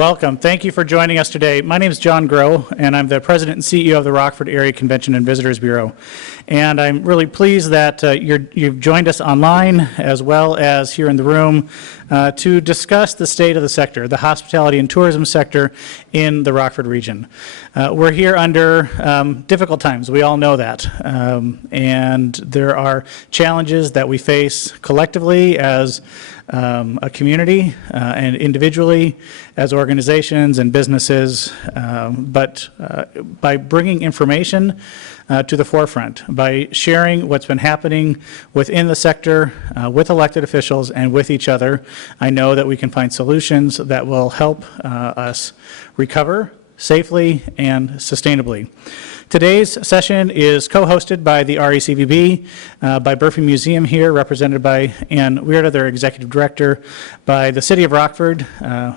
Welcome. Thank you for joining us today. My name is John Groh, and I'm the President and CEO of the Rockford Area Convention and Visitors Bureau. And I'm really pleased that you've joined us online as well as here in the room to discuss the state of the sector, the hospitality and tourism sector in the Rockford region. We're here under difficult times. We all know that. And there are challenges that we face collectively as a community and individually as organizations and businesses, but by bringing information to the forefront, by sharing what's been happening within the sector, with elected officials and with each other, I know that we can find solutions that will help us recover safely and sustainably. Today's session is co-hosted by the RECVB, by Burpee Museum here, represented by Ann Weirda, their Executive Director, by the City of Rockford,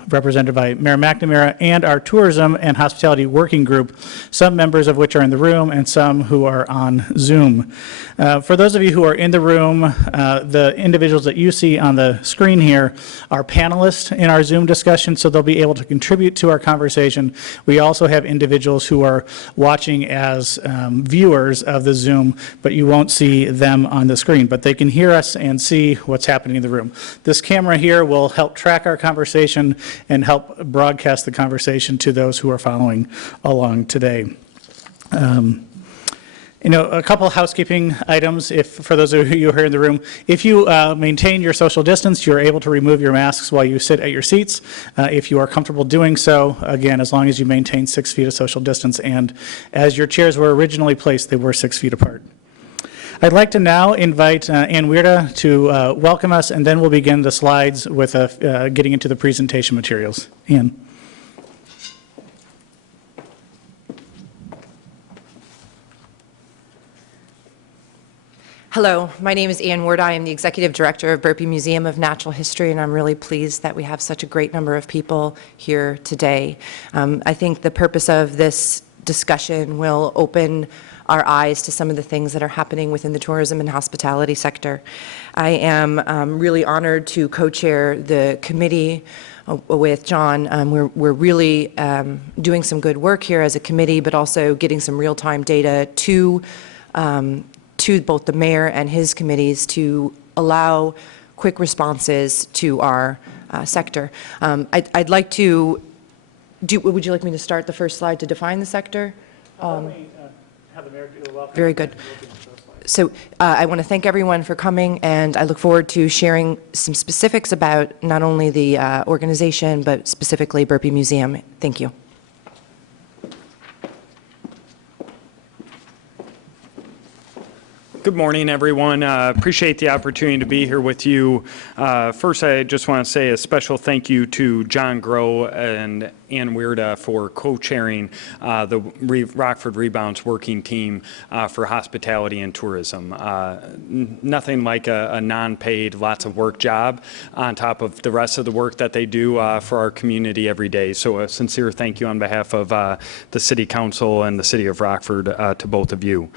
represented by Mayor McNamara, and our Tourism and Hospitality Working Group, some members of which are in the room and some who are on Zoom. For those of you who are in the room, the individuals that you see on the screen here are panelists in our Zoom discussion, so they'll be able to contribute to our conversation. We also have individuals who are watching as viewers of the Zoom, but you won't see them on the screen, but they can hear us and see what's happening in the room. This camera here will help track our conversation and help broadcast the conversation to those who are following along today. A couple of housekeeping items for those of you who are in the room. If you maintain your social distance, you're able to remove your masks while you sit at your seats. If you are comfortable doing so, again, as long as you maintain 6 feet of social distance, and as your chairs were originally placed, they were 6 feet apart. I'd like to now invite Ann Weirda to welcome us, and then we'll begin the slides with getting into the presentation materials. Ann. Hello, my name is Ann Weirda. I am the Executive Director of Burpee Museum of Natural History, and I'm really pleased that we have such a great number of people here today. I think the purpose of this discussion will open our eyes to some of the things that are happening within the tourism and hospitality sector. I am really honored to co-chair the committee with John. We're really doing some good work here as a committee, but also getting some real-time data to both the mayor and his committees to allow quick responses to our sector. I'd like to would you like me to start the first slide to define the sector? Have the mayor do a welcome. Very good. So I want to thank everyone for coming, and I look forward to sharing some specifics about not only the organization, but specifically Burpee Museum. Thank you. Good morning, everyone. Appreciate the opportunity to be here with you. First, I just want to say a special thank you to John Groh and Ann Weirda for co-chairing the Rockford Rebounds working team for hospitality and tourism. Nothing like a non-paid, lots of work job on top of the rest of the work that they do for our community every day. So a sincere thank you on behalf of the City Council and the City of Rockford to both of you.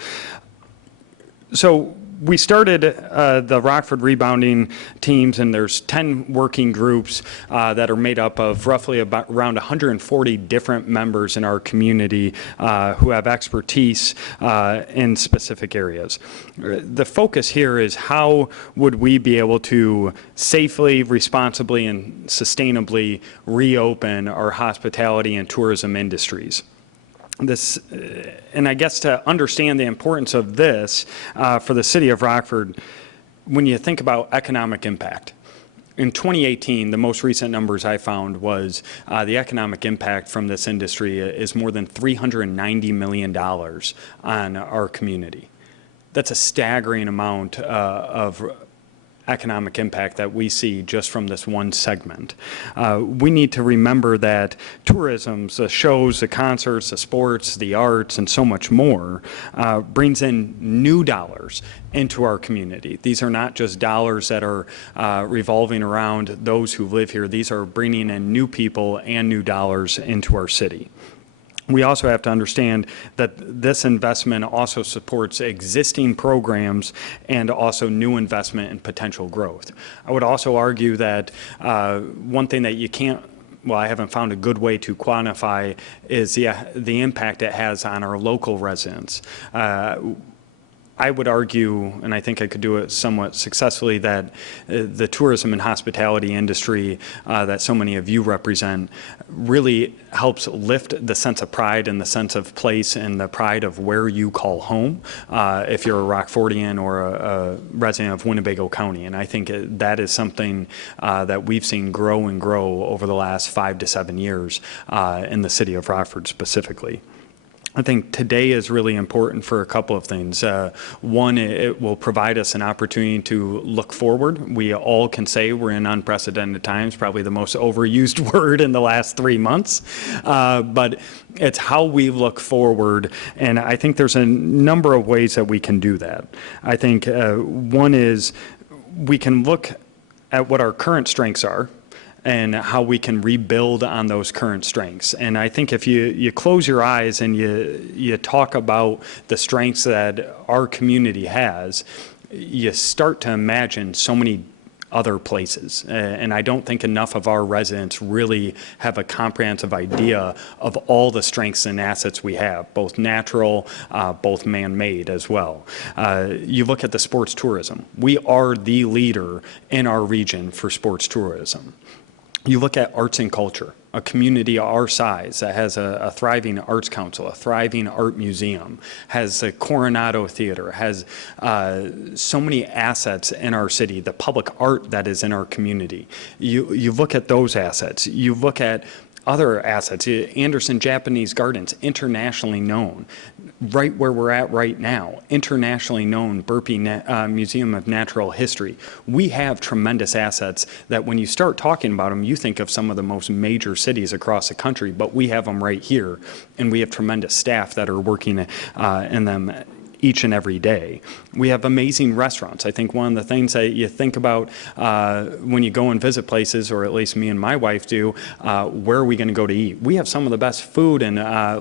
So we started the Rockford Rebounding teams, and there's 10 working groups that are made up of roughly around 140 different members in our community who have expertise in specific areas. The focus here is how would we be able to safely, responsibly, and sustainably reopen our hospitality and tourism industries. And I guess to understand the importance of this for the city of Rockford, when you think about economic impact, in 2018, the most recent numbers I found was the economic impact from this industry is more than $390 million on our community. That's a staggering amount of economic impact that we see just from this one segment. We need to remember that tourism, the shows, the concerts, the sports, the arts, and so much more brings in new dollars into our community. These are not just dollars that are revolving around those who live here. These are bringing in new people and new dollars into our city. We also have to understand that this investment also supports existing programs and also new investment and potential growth. I would also argue that one thing that you can't well, I haven't found a good way to quantify is the impact it has on our local residents. I would argue, and I think I could do it somewhat successfully, that the tourism and hospitality industry that so many of you represent really helps lift the sense of pride and the sense of place and the pride of where you call home if you're a Rockfordian or a resident of Winnebago County. And I think that is something that we've seen grow and grow over the last 5 to 7 years in the city of Rockford specifically. I think today is really important for a couple of things. One, it will provide us an opportunity to look forward. We all can say we're in unprecedented times, probably the most overused word in the last 3 months. But it's how we look forward, and I think there's a number of ways that we can do that. I think one is we can look at what our current strengths are and how we can rebuild on those current strengths. And I think if you close your eyes and you talk about the strengths that our community has, you start to imagine so many other places. And I don't think enough of our residents really have a comprehensive idea of all the strengths and assets we have, both natural, both man-made as well. You look at the sports tourism. We are the leader in our region for sports tourism. You look at arts and culture, a community our size that has a thriving arts council, a thriving art museum, has a Coronado Theater, has so many assets in our city, the public art that is in our community. You look at those assets. You look at other assets, Anderson Japanese Gardens, internationally known. Right where we're at right now, internationally known Burpee Museum of Natural History. We have tremendous assets that when you start talking about them, you think of some of the most major cities across the country, but we have them right here, and we have tremendous staff that are working in them each and every day. We have amazing restaurants. I think one of the things that you think about when you go and visit places, or at least me and my wife do, where are we going to go to eat? We have some of the best food and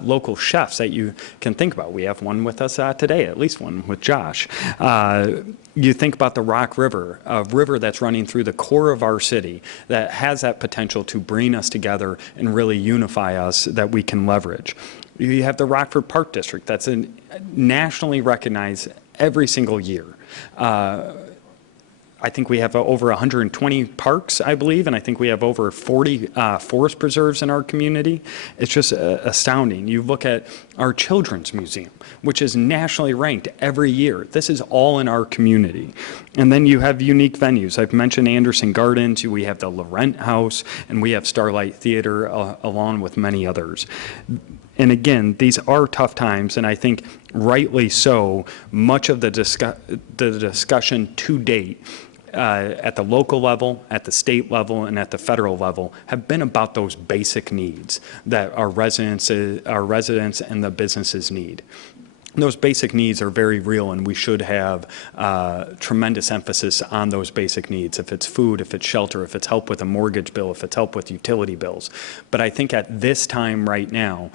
local chefs that you can think about. We have one with us today, at least one with Josh. You think about the Rock River, a river that's running through the core of our city that has that potential to bring us together and really unify us that we can leverage. You have the Rockford Park District that's nationally recognized every single year. I think we have over 120 parks, I believe, and I think we have over 40 forest preserves in our community. It's just astounding. You look at our Children's Museum, which is nationally ranked every year. This is all in our community. And then you have unique venues. I've mentioned Anderson Gardens, we have the Laurent House, and we have Starlight Theater, along with many others. And again, these are tough times, and I think rightly so, much of the discussion to date at the local level, at the state level, and at the federal level have been about those basic needs that our residents and the businesses need. Those basic needs are very real, and we should have tremendous emphasis on those basic needs. If it's food, if it's shelter, if it's help with a mortgage bill, if it's help with utility bills. But I think at this time right now,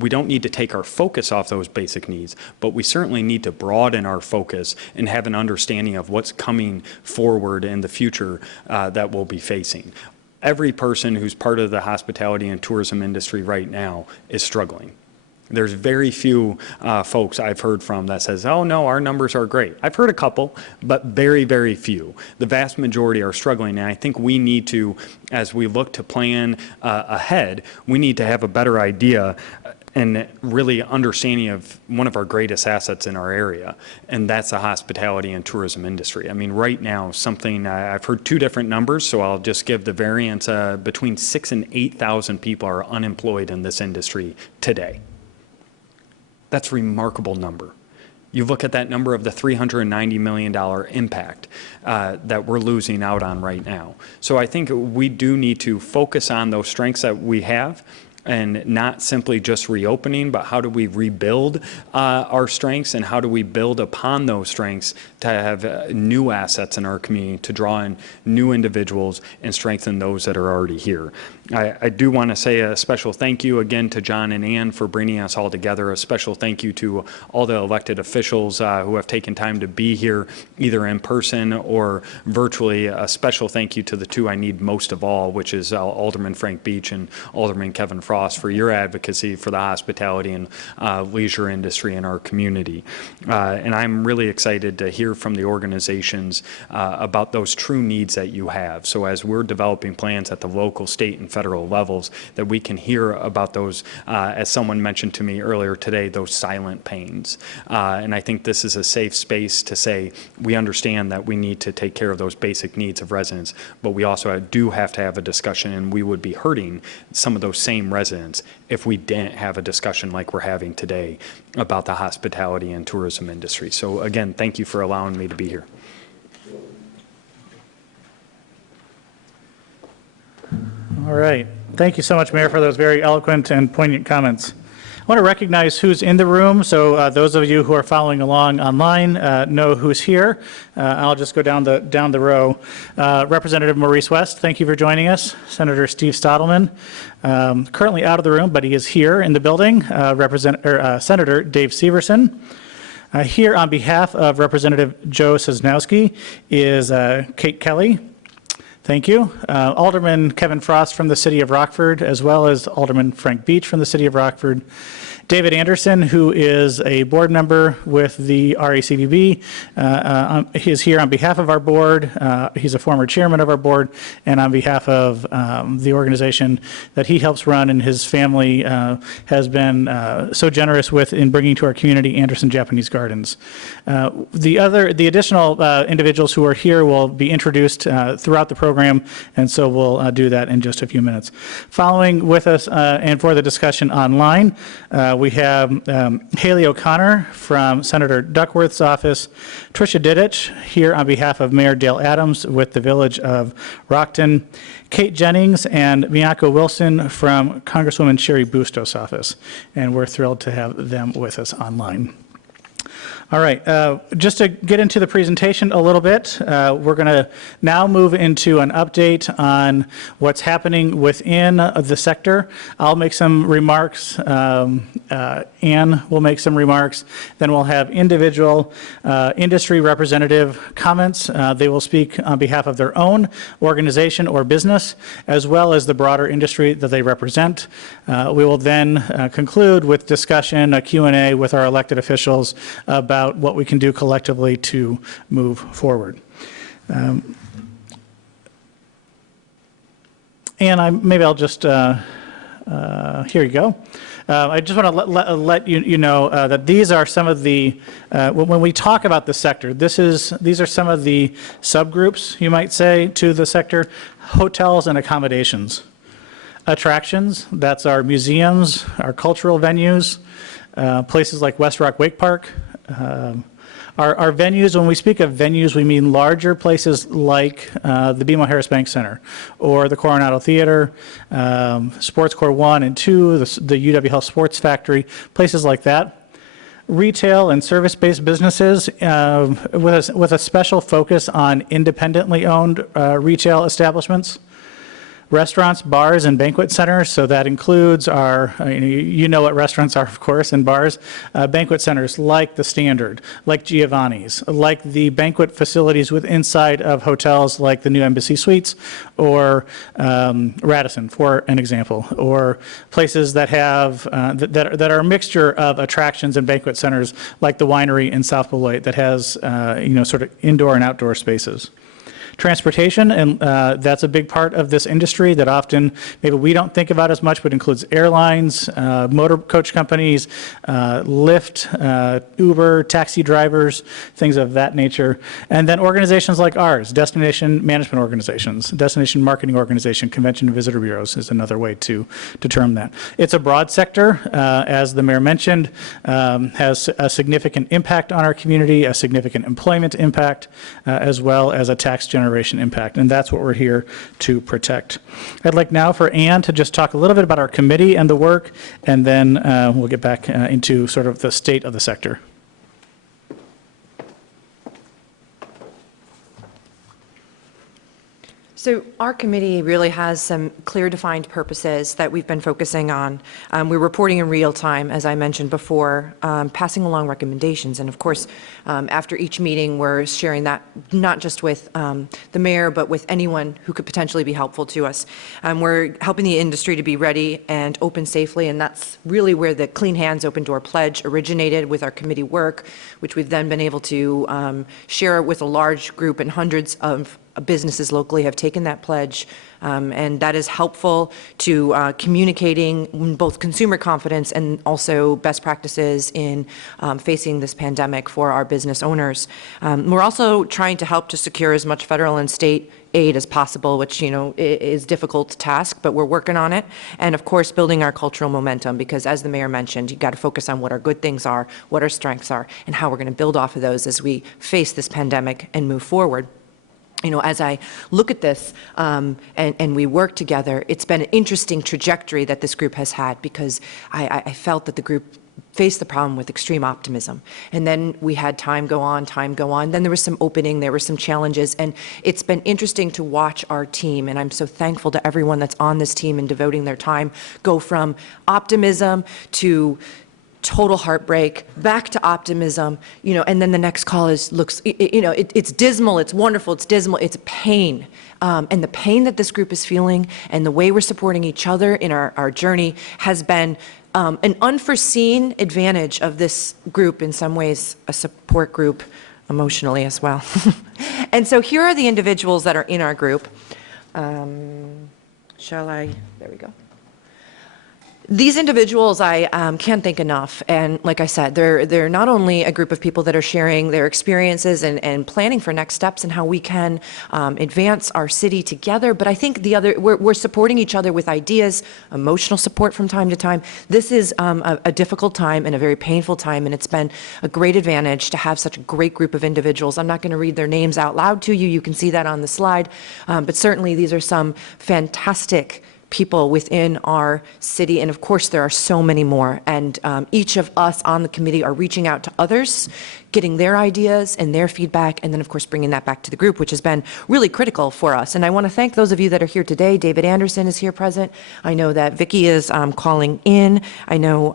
we don't need to take our focus off those basic needs, but we certainly need to broaden our focus and have an understanding of what's coming forward in the future that we'll be facing. Every person who's part of the hospitality and tourism industry right now is struggling. There's very few folks I've heard from that says, oh no, our numbers are great. I've heard a couple, but very, very few. The vast majority are struggling, and I think we need to, as we look to plan ahead, we need to have a better idea and really understanding of one of our greatest assets in our area, and that's the hospitality and tourism industry. I mean, right now, I've heard two different numbers, so I'll just give the variance. Between 6,000 and 8,000 people are unemployed in this industry today. That's a remarkable number. You look at that number of the $390 million impact that we're losing out on right now. So I think we do need to focus on those strengths that we have, and not simply just reopening, but how do we rebuild our strengths, and how do we build upon those strengths to have new assets in our community, to draw in new individuals and strengthen those that are already here. I do want to say a special thank you again to John and Ann for bringing us all together. A special thank you to all the elected officials who have taken time to be here, either in person or virtually. A special thank you to the two I need most of all, which is Alderman Frank Beach and Alderman Kevin Frost, for your advocacy for the hospitality and leisure industry in our community. And I'm really excited to hear from the organizations about those true needs that you have. So as we're developing plans at the local, state, and federal levels, that we can hear about those, as someone mentioned to me earlier today, those silent pains. And I think this is a safe space to say we understand that we need to take care of those basic needs of residents, but we also do have to have a discussion, and we would be hurting some of those same residents if we didn't have a discussion like we're having today about the hospitality and tourism industry. So again, thank you for allowing me to be here. All right. Thank you so much, Mayor, for those very eloquent and poignant comments. I want to recognize who's in the room, so those of you who are following along online know who's here. I'll just go down the row. Representative Maurice West, thank you for joining us. Senator Steve Stottleman, currently out of the room, but he is here in the building. Senator Dave Severson. Here on behalf of Representative Joe Sosnowski is Kate Kelly. Thank you. Alderman Kevin Frost from the City of Rockford, as well as Alderman Frank Beach from the City of Rockford. David Anderson, who is a board member with the RACVB. He is here on behalf of our board. He's a former chairman of our board, and on behalf of the organization that he helps run, and his family has been so generous with in bringing to our community, Anderson Japanese Gardens. The additional individuals who are here will be introduced throughout the program, and so we'll do that in just a few minutes. Following with us and for the discussion online, we have Haley O'Connor from Senator Duckworth's office, Tricia Didich here on behalf of Mayor Dale Adams with the Village of Rockton, Kate Jennings and Miyako Wilson from Congresswoman Sherry Bustos' office, and we're thrilled to have them with us online. All right, just to get into the presentation a little bit, we're going to now move into an update on what's happening within the sector. I'll make some remarks, Ann will make some remarks, then we'll have individual industry representative comments. They will speak on behalf of their own organization or business, as well as the broader industry that they represent. We will then conclude with discussion, a Q&A with our elected officials about what we can do collectively to move forward. And maybe I'll just, here you go. I just want to let you know that these are some of the, when we talk about the sector, these are some of the subgroups, you might say, to the sector: hotels and accommodations. Attractions, that's our museums, our cultural venues, places like West Rock Wake Park. Our venues, when we speak of venues, we mean larger places like the BMO Harris Bank Center or the Coronado Theater, Sports Core 1 and 2, the UW Health Sports Factory, places like that. Retail and service-based businesses with a special focus on independently owned retail establishments. Restaurants, bars, and banquet centers, so that includes our, you know what restaurants are, of course, and bars. Banquet centers like the Standard, like Giovanni's, like the banquet facilities inside of hotels like the New Embassy Suites or Radisson, for an example, or places that have, that are a mixture of attractions and banquet centers like the winery in South Beloit that has, sort of indoor and outdoor spaces. Transportation, and that's a big part of this industry that often maybe we don't think about as much, but includes airlines, motor coach companies, Lyft, Uber, taxi drivers, things of that nature. And then organizations like ours, destination management organizations, destination marketing organization, convention and visitor bureaus is another way to term that. It's a broad sector, as the mayor mentioned, has a significant impact on our community, a significant employment impact, as well as a tax generation impact, and that's what we're here to protect. I'd like now for Ann to just talk a little bit about our committee and the work, and then we'll get back into sort of the state of the sector. So our committee really has some clear defined purposes that we've been focusing on. We're reporting in real time, as I mentioned before, passing along recommendations. And of course, after each meeting, we're sharing that not just with the mayor, but with anyone who could potentially be helpful to us. We're helping the industry to be ready and open safely. And that's really where the Clean Hands, Open Door pledge originated with our committee work, which we've then been able to share with a large group, and hundreds of businesses locally have taken that pledge, and that is helpful to communicating both consumer confidence and also best practices in facing this pandemic for our business owners. We're also trying to help to secure as much federal and state aid as possible, which, you know, is a difficult task, but we're working on it. And of course, building our cultural momentum, because as the mayor mentioned, you've got to focus on what our good things are, what our strengths are, and how we're going to build off of those as we face this pandemic and move forward. You know, as I look at this and we work together, it's been an interesting trajectory that this group has had, because I felt that the group faced the problem with extreme optimism. And then we had time go on. Then there was some opening, there were some challenges, and it's been interesting to watch our team, and I'm so thankful to everyone that's on this team and devoting their time, go from optimism to total heartbreak, back to optimism, you know, and then the next call it's dismal, it's wonderful, it's dismal, it's pain. And the pain that this group is feeling and the way we're supporting each other in our journey has been an unforeseen advantage of this group, in some ways a support group emotionally as well. And so here are the individuals that are in our group. There we go. These individuals I can't thank enough, and like I said, they're not only a group of people that are sharing their experiences and planning for next steps and how we can advance our city together, but I think we're supporting each other with ideas, emotional support from time to time. This is a difficult time and a very painful time, and it's been a great advantage to have such a great group of individuals. I'm not going to read their names out loud to you. You can see that on the slide, but certainly these are some fantastic people within our city, and of course there are so many more, and each of us on the committee are reaching out to others, getting their ideas and their feedback, and then of course bringing that back to the group, which has been really critical for us. And I want to thank those of you that are here today. David Anderson is here present. I know that Vicki is calling in. I know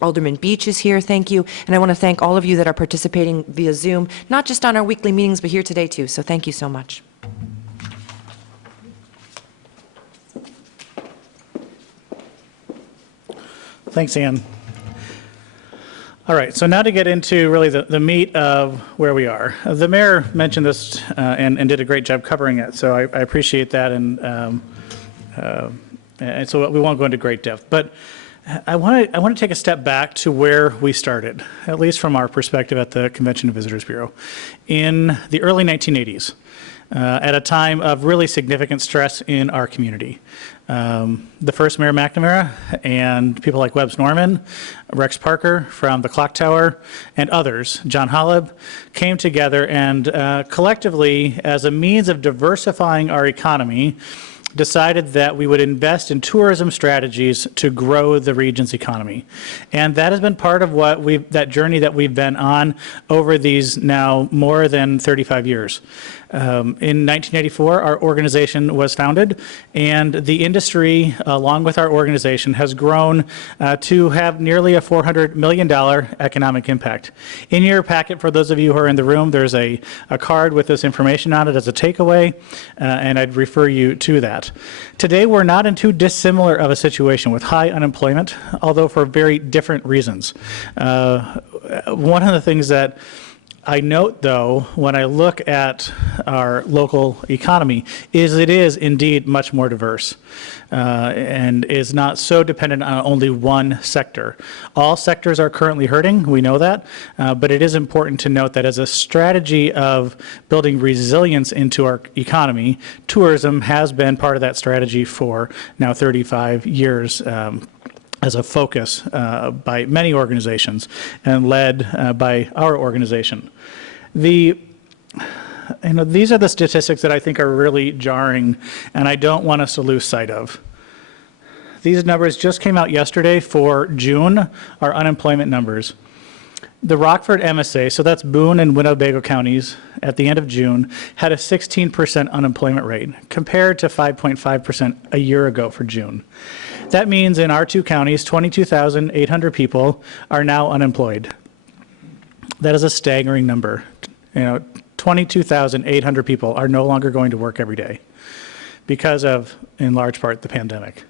Alderman Beach is here, thank you. And I want to thank all of you that are participating via Zoom, not just on our weekly meetings, but here today too. So thank you so much. Thanks, Ann. All right, so now to get into really the meat of where we are. The mayor mentioned this and did a great job covering it, so I appreciate that, and so we won't go into great depth. But I want to take a step back to where we started, at least from our perspective at the Convention and Visitors Bureau, in the early 1980s. At a time of really significant stress in our community. The first Mayor McNamara and people like Webbs Norman, Rex Parker from the Clock Tower, and others, John Holleb, came together and collectively, as a means of diversifying our economy, decided that we would invest in tourism strategies to grow the region's economy. And that has been part of that journey that we've been on over these now more than 35 years. In 1984, our organization was founded, and the industry, along with our organization, has grown to have nearly a $400 million economic impact. In your packet, for those of you who are in the room, there's a card with this information on it as a takeaway, and I'd refer you to that. Today, we're not in too dissimilar of a situation with high unemployment, although for very different reasons. One of the things that I note, though, when I look at our local economy, is it is indeed much more diverse and is not so dependent on only one sector. All sectors are currently hurting, we know that, but it is important to note that as a strategy of building resilience into our economy, tourism has been part of that strategy for now 35 years. As a focus by many organizations and led by our organization. These are the statistics that I think are really jarring, and I don't want us to lose sight of. These numbers just came out yesterday for June, our unemployment numbers. The Rockford MSA, so that's Boone and Winnebago counties, at the end of June had a 16% unemployment rate, compared to 5.5% a year ago for June. That means in our two counties, 22,800 people are now unemployed. That is a staggering number. 22,800 people are no longer going to work every day because of, in large part, the pandemic.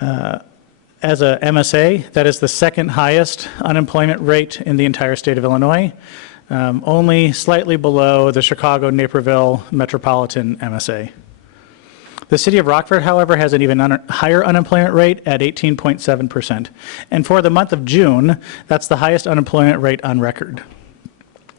As a MSA, that is the second highest unemployment rate in the entire state of Illinois, only slightly below the Chicago-Naperville metropolitan MSA. The city of Rockford, however, has an even higher unemployment rate at 18.7%. And for the month of June, that's the highest unemployment rate on record.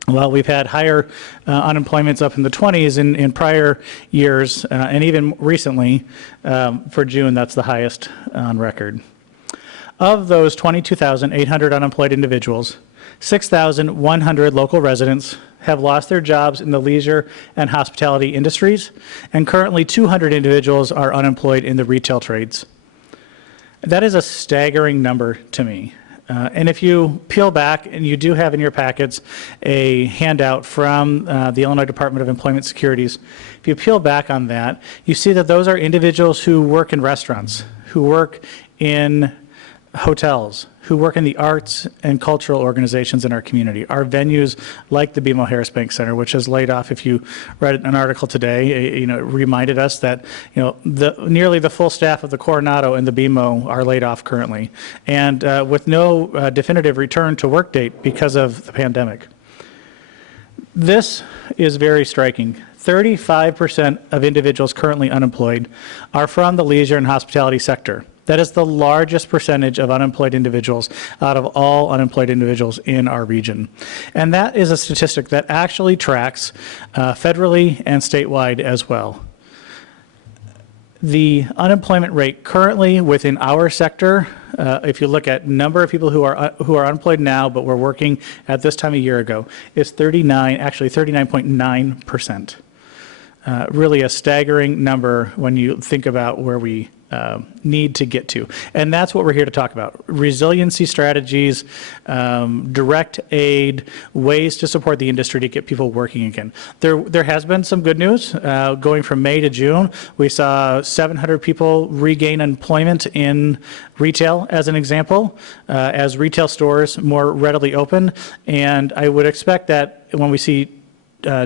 Well, we've had higher unemployments up in the 20s in prior years, and even recently, for June, that's the highest on record. Of those 22,800 unemployed individuals, 6,100 local residents have lost their jobs in the leisure and hospitality industries, and currently 200 individuals are unemployed in the retail trades. That is a staggering number to me. And if you peel back, and you do have in your packets a handout from the Illinois Department of Employment Securities, if you peel back on that, you see that those are individuals who work in restaurants, who work in hotels, who work in the arts and cultural organizations in our community. Our venues like the BMO Harris Bank Center, which has laid off, if you read an article today, it reminded us that nearly the full staff of the Coronado and the BMO are laid off currently, and with no definitive return to work date because of the pandemic. This is very striking. 35% of individuals currently unemployed are from the leisure and hospitality sector. That is the largest percentage of unemployed individuals out of all unemployed individuals in our region. And that is a statistic that actually tracks federally and statewide as well. The unemployment rate currently within our sector, if you look at number of people who are unemployed now but were working at this time a year ago, is 39.9%. Really a staggering number when you think about where we need to get to. And that's what we're here to talk about. Resiliency strategies, direct aid, ways to support the industry to get people working again. There has been some good news. Going from May to June, we saw 700 people regain employment in retail, as an example, as retail stores more readily open. And I would expect that when we see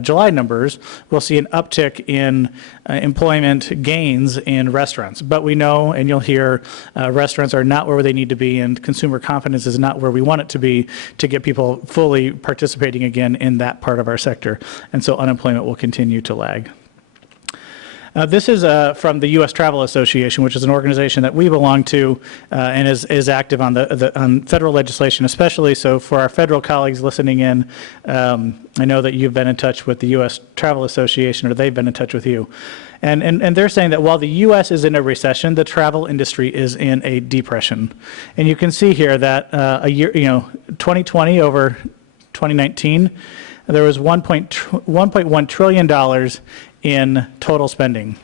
July numbers, we'll see an uptick in employment gains in restaurants. But we know, and you'll hear, restaurants are not where they need to be, and consumer confidence is not where we want it to be to get people fully participating again in that part of our sector. And so unemployment will continue to lag. This is from the U.S. Travel Association, which is an organization that we belong to and is active on on federal legislation, especially. So for our federal colleagues listening in, I know that you've been in touch with the U.S. Travel Association, or they've been in touch with you. And they're saying that while the U.S. is in a recession, the travel industry is in a depression. And you can see here that 2020 over 2019, there was $1.1 trillion in total spending.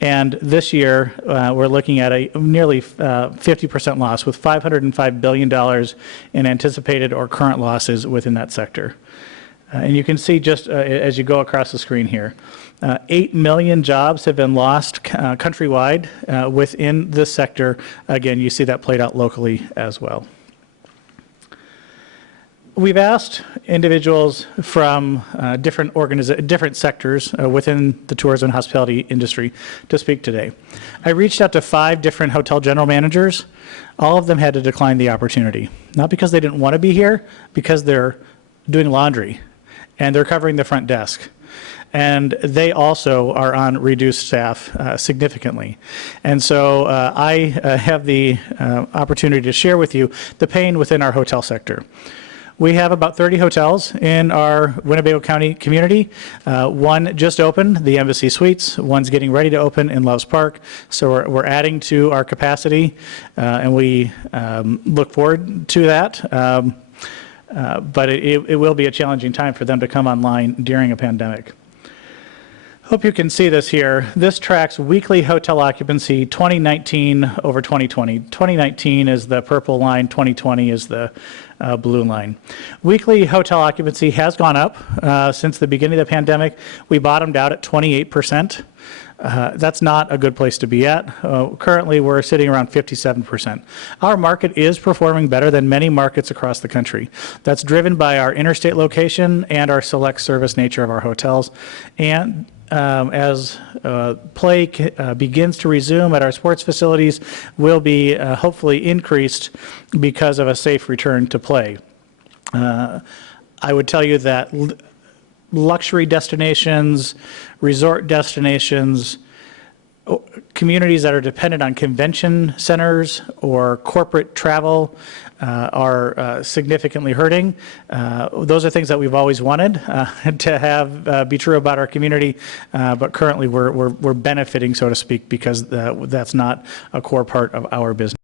And this year, we're looking at a nearly 50% loss, with $505 billion in anticipated or current losses within that sector. And you can see just as you go across the screen here, 8 million jobs have been lost countrywide within this sector. Again, you see that played out locally as well. We've asked individuals from different sectors within the tourism and hospitality industry to speak today. I reached out to 5 different hotel general managers. All of them had to decline the opportunity, not because they didn't want to be here, because they're doing laundry and they're covering the front desk. And they also are on reduced staff significantly. And so I have the opportunity to share with you the pain within our hotel sector. We have about 30 hotels in our Winnebago County community. One just opened, the Embassy Suites. One's getting ready to open in Loves Park. So we're adding to our capacity, and we look forward to that. But it will be a challenging time for them to come online during a pandemic. Hope you can see this here. This tracks weekly hotel occupancy 2019 over 2020. 2019 is the purple line, 2020 is the blue line. Weekly hotel occupancy has gone up since the beginning of the pandemic. We bottomed out at 28%. That's not a good place to be at. Currently, we're sitting around 57%. Our market is performing better than many markets across the country. That's driven by our interstate location and our select service nature of our hotels. And as play begins to resume at our sports facilities, will be hopefully increased because of a safe return to play. I would tell you that luxury destinations, resort destinations, communities that are dependent on convention centers or corporate travel are significantly hurting. Those are things that we've always wanted to have be true about our community, but currently we're benefiting, so to speak, because that's not a core part of our business.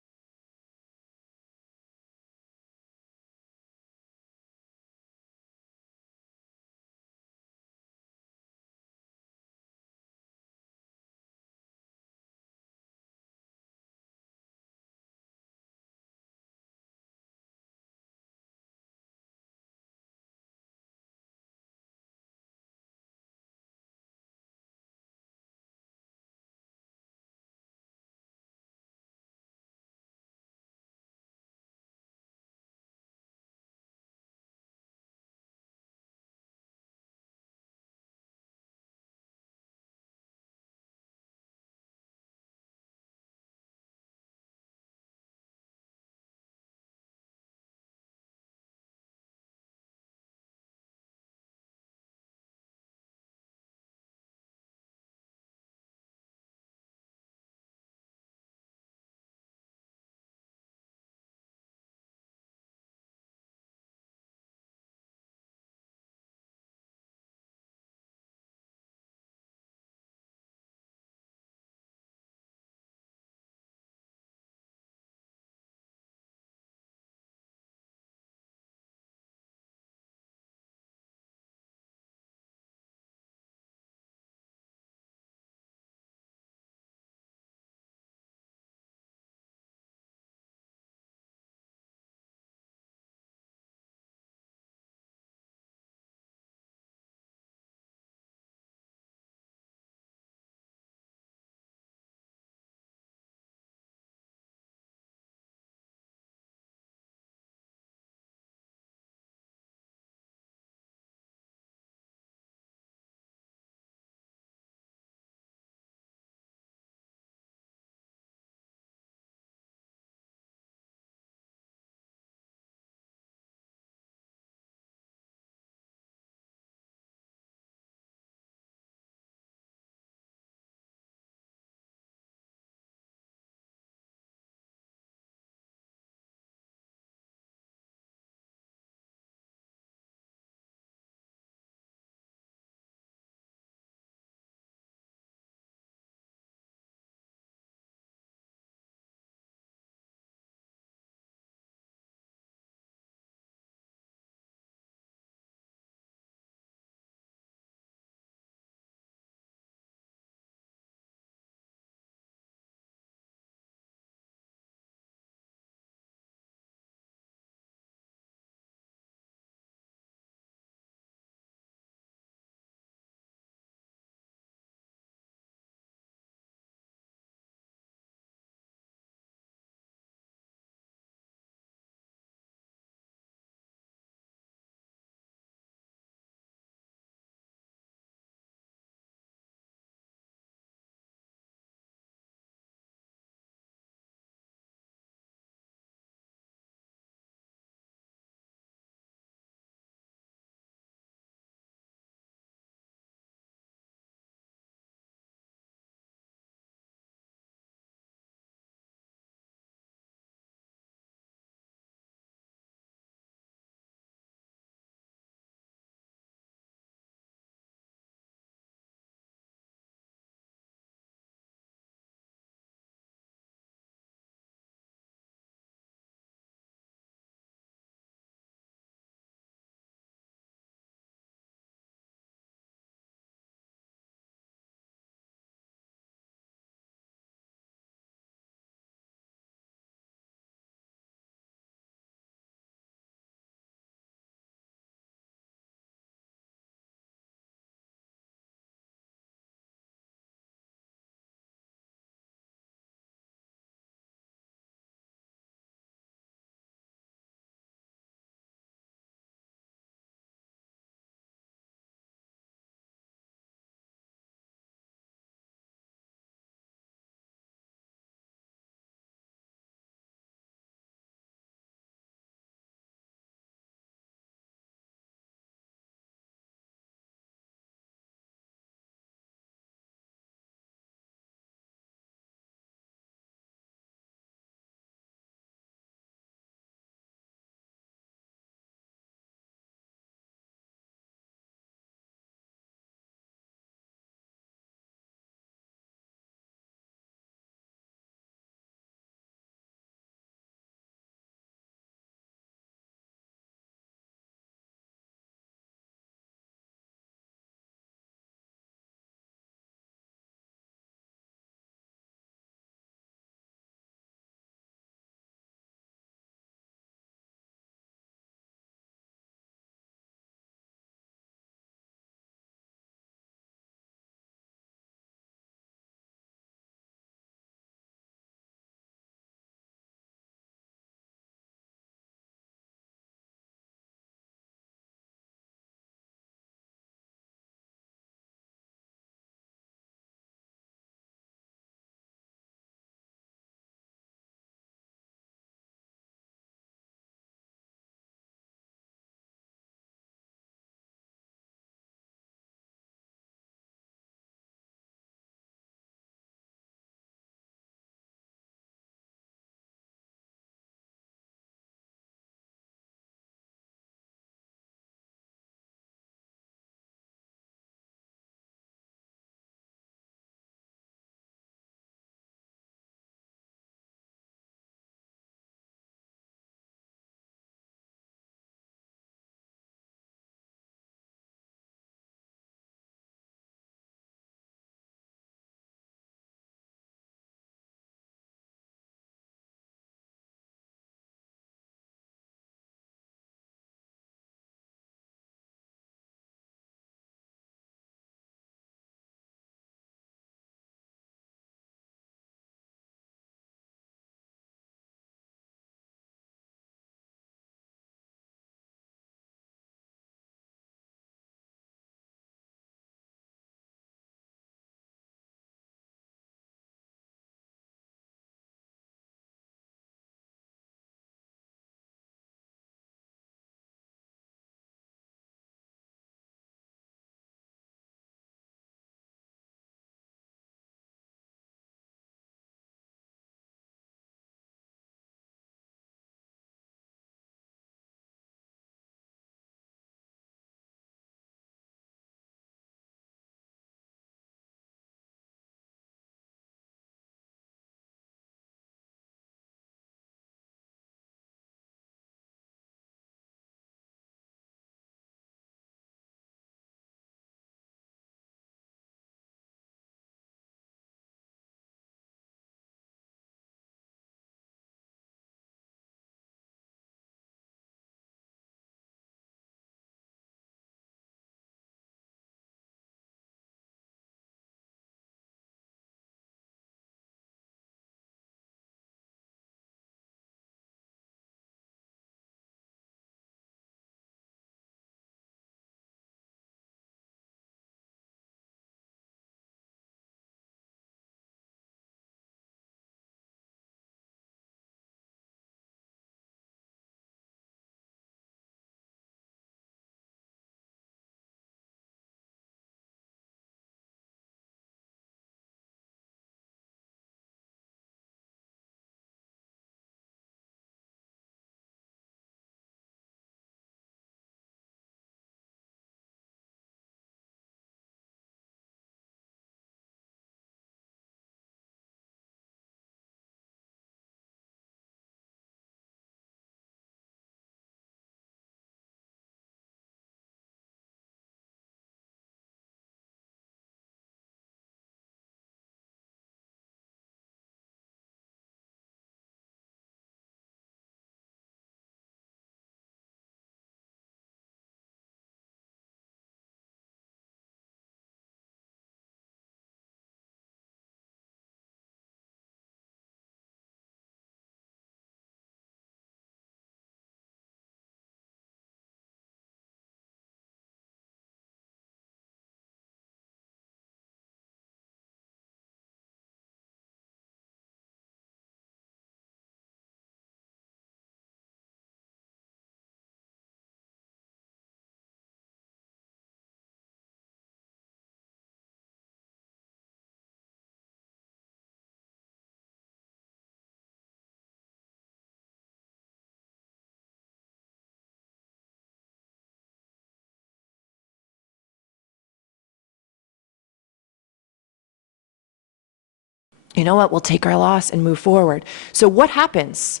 you know what, we'll take our loss and move forward. So what happens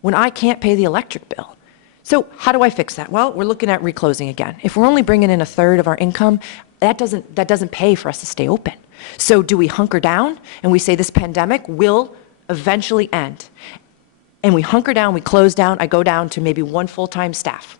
when I can't pay the electric bill? So how do I fix that? Well, we're looking at reclosing again. If we're only bringing in a third of our income, that doesn't pay for us to stay open. So do we hunker down and we say this pandemic will eventually end? And we hunker down, we close down, I go down to maybe one full-time staff.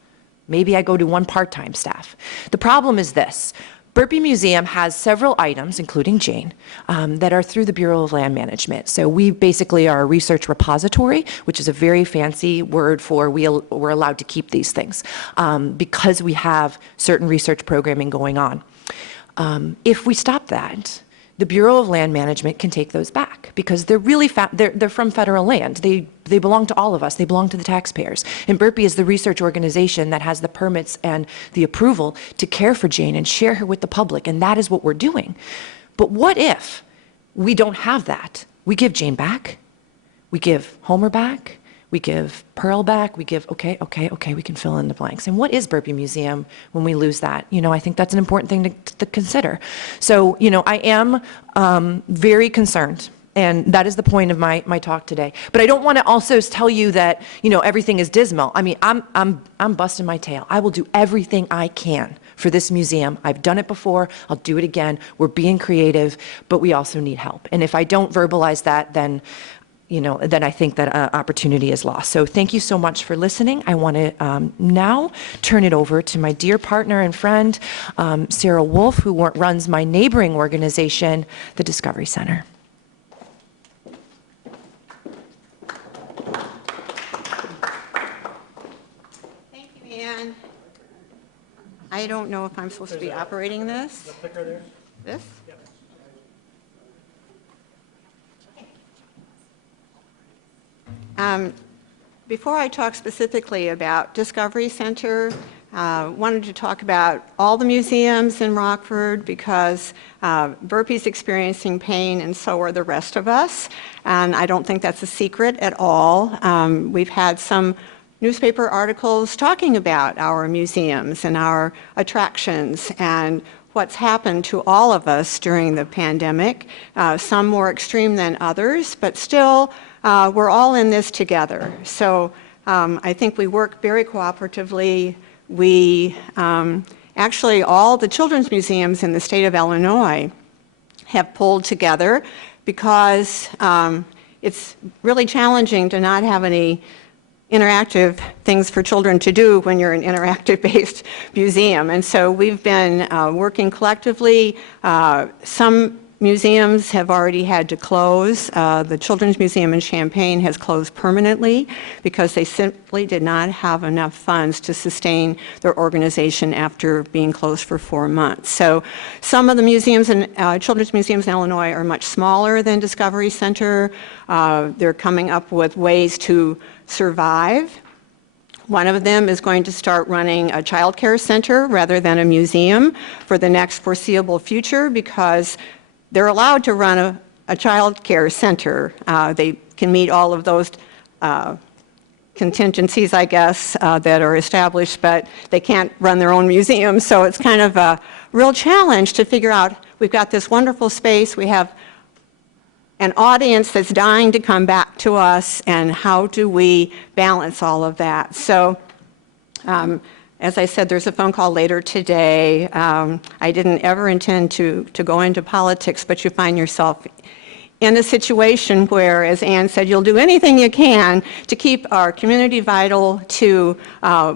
Maybe I go to one part-time staff. The problem is this. Burpee Museum has several items, including Jane, that are through the Bureau of Land Management. So we basically are a research repository, which is a very fancy word for we're allowed to keep these things because we have certain research programming going on. If we stop that, the Bureau of Land Management can take those back because they're really they're from federal land. They belong to all of us. They belong to the taxpayers. And Burpee is the research organization that has the permits and the approval to care for Jane and share her with the public, and that is what we're doing. But what if we don't have that? We give Jane back. We give Homer back. We give Pearl back. We give, okay, we can fill in the blanks. And what is Burpee Museum when we lose that? You know, I think that's an important thing to consider. So, you know, I am very concerned. And that is the point of my talk today. But I don't want to also tell you that, you know, everything is dismal. I mean, I'm busting my tail. I will do everything I can for this museum. I've done it before. I'll do it again. We're being creative, but we also need help. And if I don't verbalize that, then you know, then I think that opportunity is lost. So thank you so much for listening. I want to now turn it over to my dear partner and friend, Sarah Wolf, who runs my neighboring organization, the Discovery Center. Thank you, Ann. I don't know if I'm supposed to be operating this. The clicker there? This? Yep. Before I talk specifically about Discovery Center, wanted to talk about all the museums in Rockford because Burpee's experiencing pain and so are the rest of us. And I don't think that's a secret at all. We've had some newspaper articles talking about our museums and our attractions and what's happened to all of us during the pandemic, some more extreme than others, but still we're all in this together. So I think we work very cooperatively. We actually, all the children's museums in the state of Illinois have pulled together because it's really challenging to not have any interactive things for children to do when you're an interactive-based museum. And so we've been working collectively. Some museums have already had to close. The Children's Museum in Champaign has closed permanently because they simply did not have enough funds to sustain their organization after being closed for 4 months. So some of the museums and children's museums in Illinois are much smaller than Discovery Center. They're coming up with ways to survive. One of them is going to start running a child care center rather than a museum for the next foreseeable future because they're allowed to run a child care center. They can meet all of those contingencies, I guess, that are established, but they can't run their own museum. So it's kind of a real challenge to figure out, we've got this wonderful space, we have an audience that's dying to come back to us, and how do we balance all of that? So as I said, there's a phone call later today. I didn't ever intend to go into politics, but you find yourself in a situation where, as Ann said, you'll do anything you can to keep our community vital, to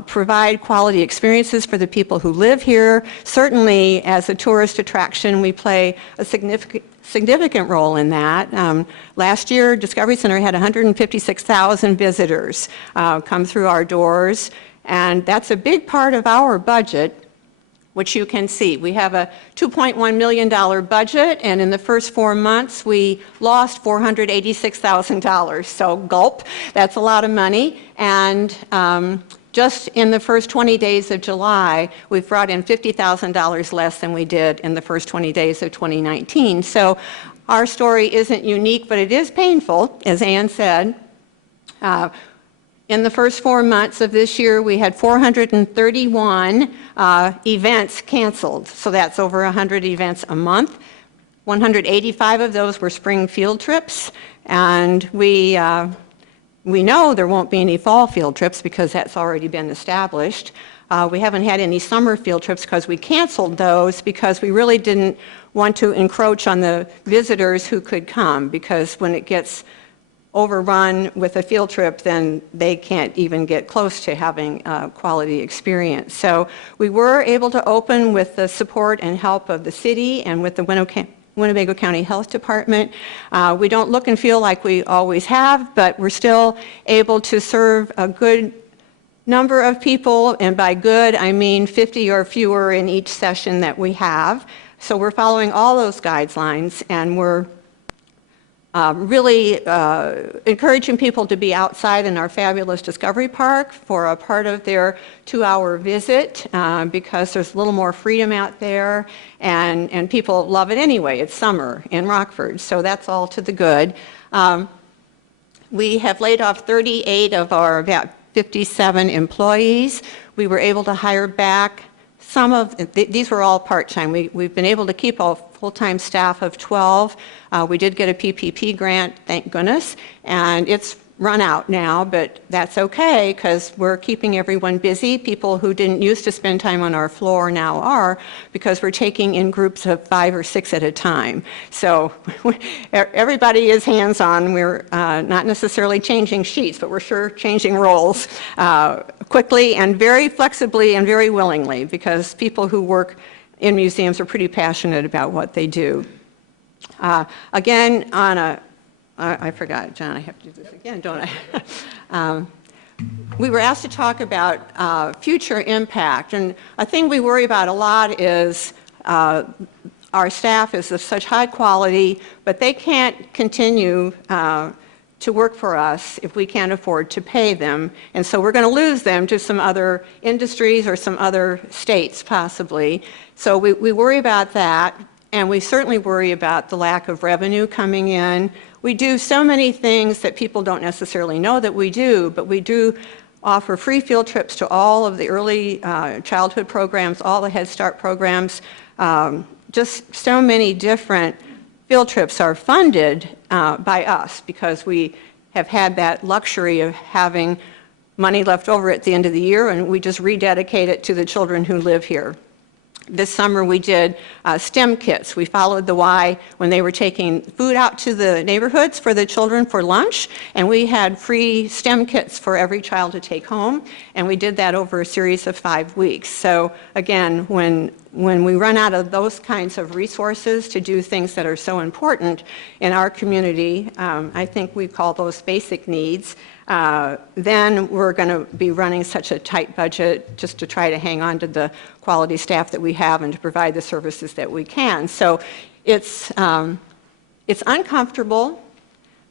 provide quality experiences for the people who live here. Certainly, as a tourist attraction, we play a significant role in that. Last year, Discovery Center had 156,000 visitors come through our doors. And that's a big part of our budget, which you can see. We have a $2.1 million budget, and in the first 4 months, we lost $486,000. So gulp, that's a lot of money. And just in the first 20 days of July, we've brought in $50,000 less than we did in the first 20 days of 2019. So our story isn't unique, but it is painful, as Ann said. In the first 4 months of this year, we had 431 events canceled. So that's over 100 events a month. 185 of those were spring field trips, and we know there won't be any fall field trips because that's already been established. We haven't had any summer field trips because we canceled those because we really didn't want to encroach on the visitors who could come, because when it gets overrun with a field trip, then they can't even get close to having a quality experience. So we were able to open with the support and help of the city and with the Winnebago County Health Department. We don't look and feel like we always have, but we're still able to serve a good number of people, and by good, I mean 50 or fewer in each session that we have. So we're following all those guidelines, and we're really encouraging people to be outside in our fabulous Discovery Park for a part of their 2-hour visit, because there's a little more freedom out there, and people love it anyway. It's summer in Rockford, so that's all to the good. We have laid off 38 of our about 57 employees. We were able to hire back some of, these were all part-time. We've been able to keep a full-time staff of 12. We did get a PPP grant, thank goodness, and it's run out now, but that's okay because we're keeping everyone busy. People who didn't used to spend time on our floor now are, because we're taking in groups of 5 or 6 at a time. So everybody is hands-on. We're not necessarily changing sheets, but we're sure changing roles quickly and very flexibly and very willingly, because people who work in museums are pretty passionate about what they do. Again, on a I forgot, John, I have to do this again, don't I? We were asked to talk about future impact, and a thing we worry about a lot is our staff is of such high quality, but they can't continue to work for us if we can't afford to pay them, and so we're going to lose them to some other industries or some other states possibly. So we worry about that, and we certainly worry about the lack of revenue coming in. We do so many things that people don't necessarily know that we do, but we do offer free field trips to all of the early childhood programs, all the Head Start programs. Just so many different field trips are funded by us because we have had that luxury of having money left over at the end of the year, and we just rededicate it to the children who live here. This summer we did STEM kits. We followed the Y when they were taking food out to the neighborhoods for the children for lunch, and we had free STEM kits for every child to take home, and we did that over a series of 5 weeks. So again, when we run out of those kinds of resources to do things that are so important in our community, I think we call those basic needs, then we're going to be running such a tight budget just to try to hang on to the quality staff that we have and to provide the services that we can. So it's uncomfortable,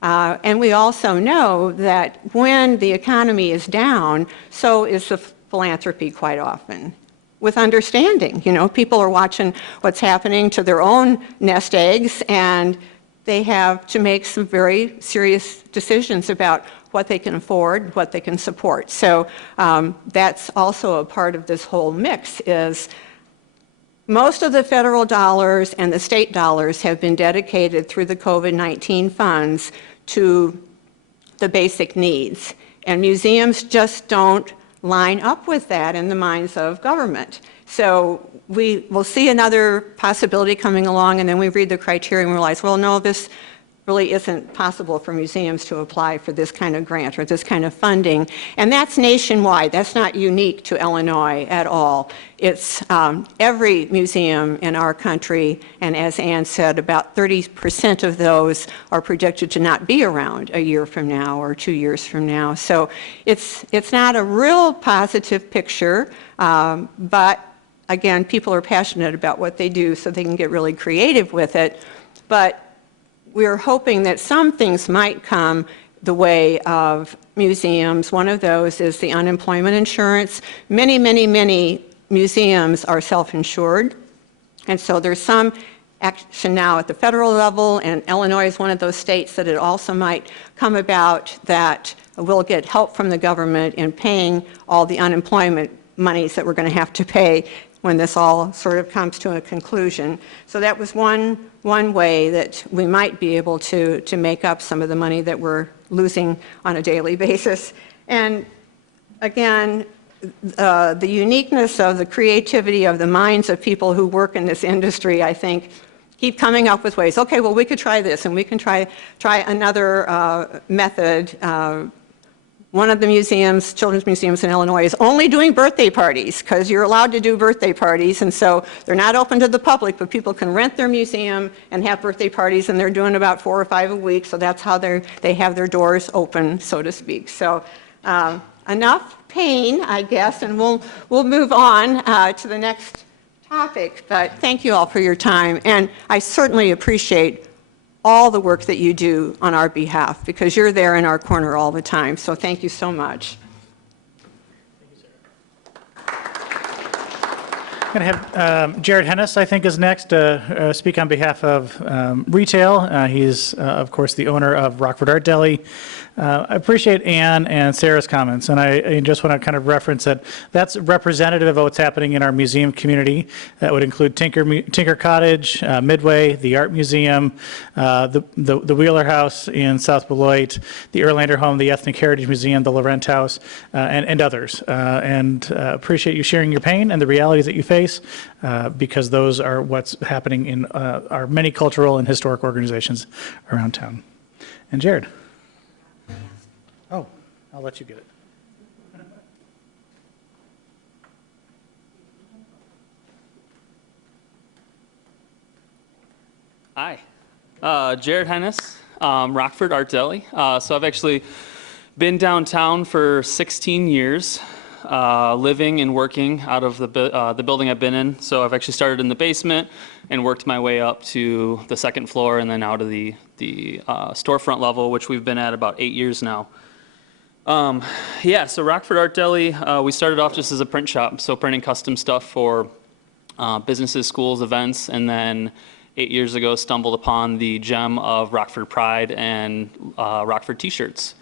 and we also know that when the economy is down, so is the philanthropy quite often. With understanding, you know, people are watching what's happening to their own nest eggs, and they have to make some very serious decisions about what they can afford, what they can support. So that's also a part of this whole mix, is most of the federal dollars and the state dollars have been dedicated through the COVID-19 funds to the basic needs. And museums just don't line up with that in the minds of government. So we will see another possibility coming along, and then we read the criteria and realize, well, no, this really isn't possible for museums to apply for this kind of grant or this kind of funding. And that's nationwide. That's not unique to Illinois at all. It's every museum in our country, and as Ann said, about 30% of those are predicted to not be around a year from now or 2 years from now. So it's not a real positive picture, but again, people are passionate about what they do, so they can get really creative with it. But we're hoping that some things might come the way of museums. One of those is the unemployment insurance. Many, many, many museums are self-insured, and so there's some action now at the federal level, and Illinois is one of those states that it also might come about that we'll get help from the government in paying all the unemployment monies that we're going to have to pay when this all sort of comes to a conclusion. So that was one way that we might be able to make up some of the money that we're losing on a daily basis. And again, the uniqueness of the creativity of the minds of people who work in this industry, I think, keep coming up with ways. Okay, well, we could try this, and we can try another method. One of the museums, children's museums in Illinois, is only doing birthday parties, because you're allowed to do birthday parties, and so they're not open to the public, but people can rent their museum and have birthday parties, and they're doing about 4 or 5 a week, so that's how they have their doors open, so to speak. So enough pain, I guess, and we'll move on to the next topic, but thank you all for your time, and I certainly appreciate all the work that you do on our behalf, because you're there in our corner all the time, so thank you so much. I'm going to have Jared Hennis, I think, is next to speak on behalf of retail. He's, of course, the owner of Rockford Art Deli. I appreciate Ann and Sarah's comments, and I just want to kind of reference that that's representative of what's happening in our museum community. That would include Tinker Cottage, Midway, the Art Museum, the Wheeler House in South Beloit, the Erlander Home, the Ethnic Heritage Museum, the Laurent House, and others. And appreciate you sharing your pain and the realities that you face, because those are what's happening in our many cultural and historic organizations around town. And Jared. Oh, I'll let you get it. Hi, Jared Hennis, Rockford Art Deli. So I've actually been downtown for 16 years, living and working out of the building I've been in. So I've actually started in the basement and worked my way up to the second floor and then out of the storefront level, which we've been at about 8 years now. Yeah, so Rockford Art Deli, we started off just as a print shop, so printing custom stuff for businesses, schools, events, and then 8 years ago stumbled upon the gem of Rockford Pride and Rockford t-shirts.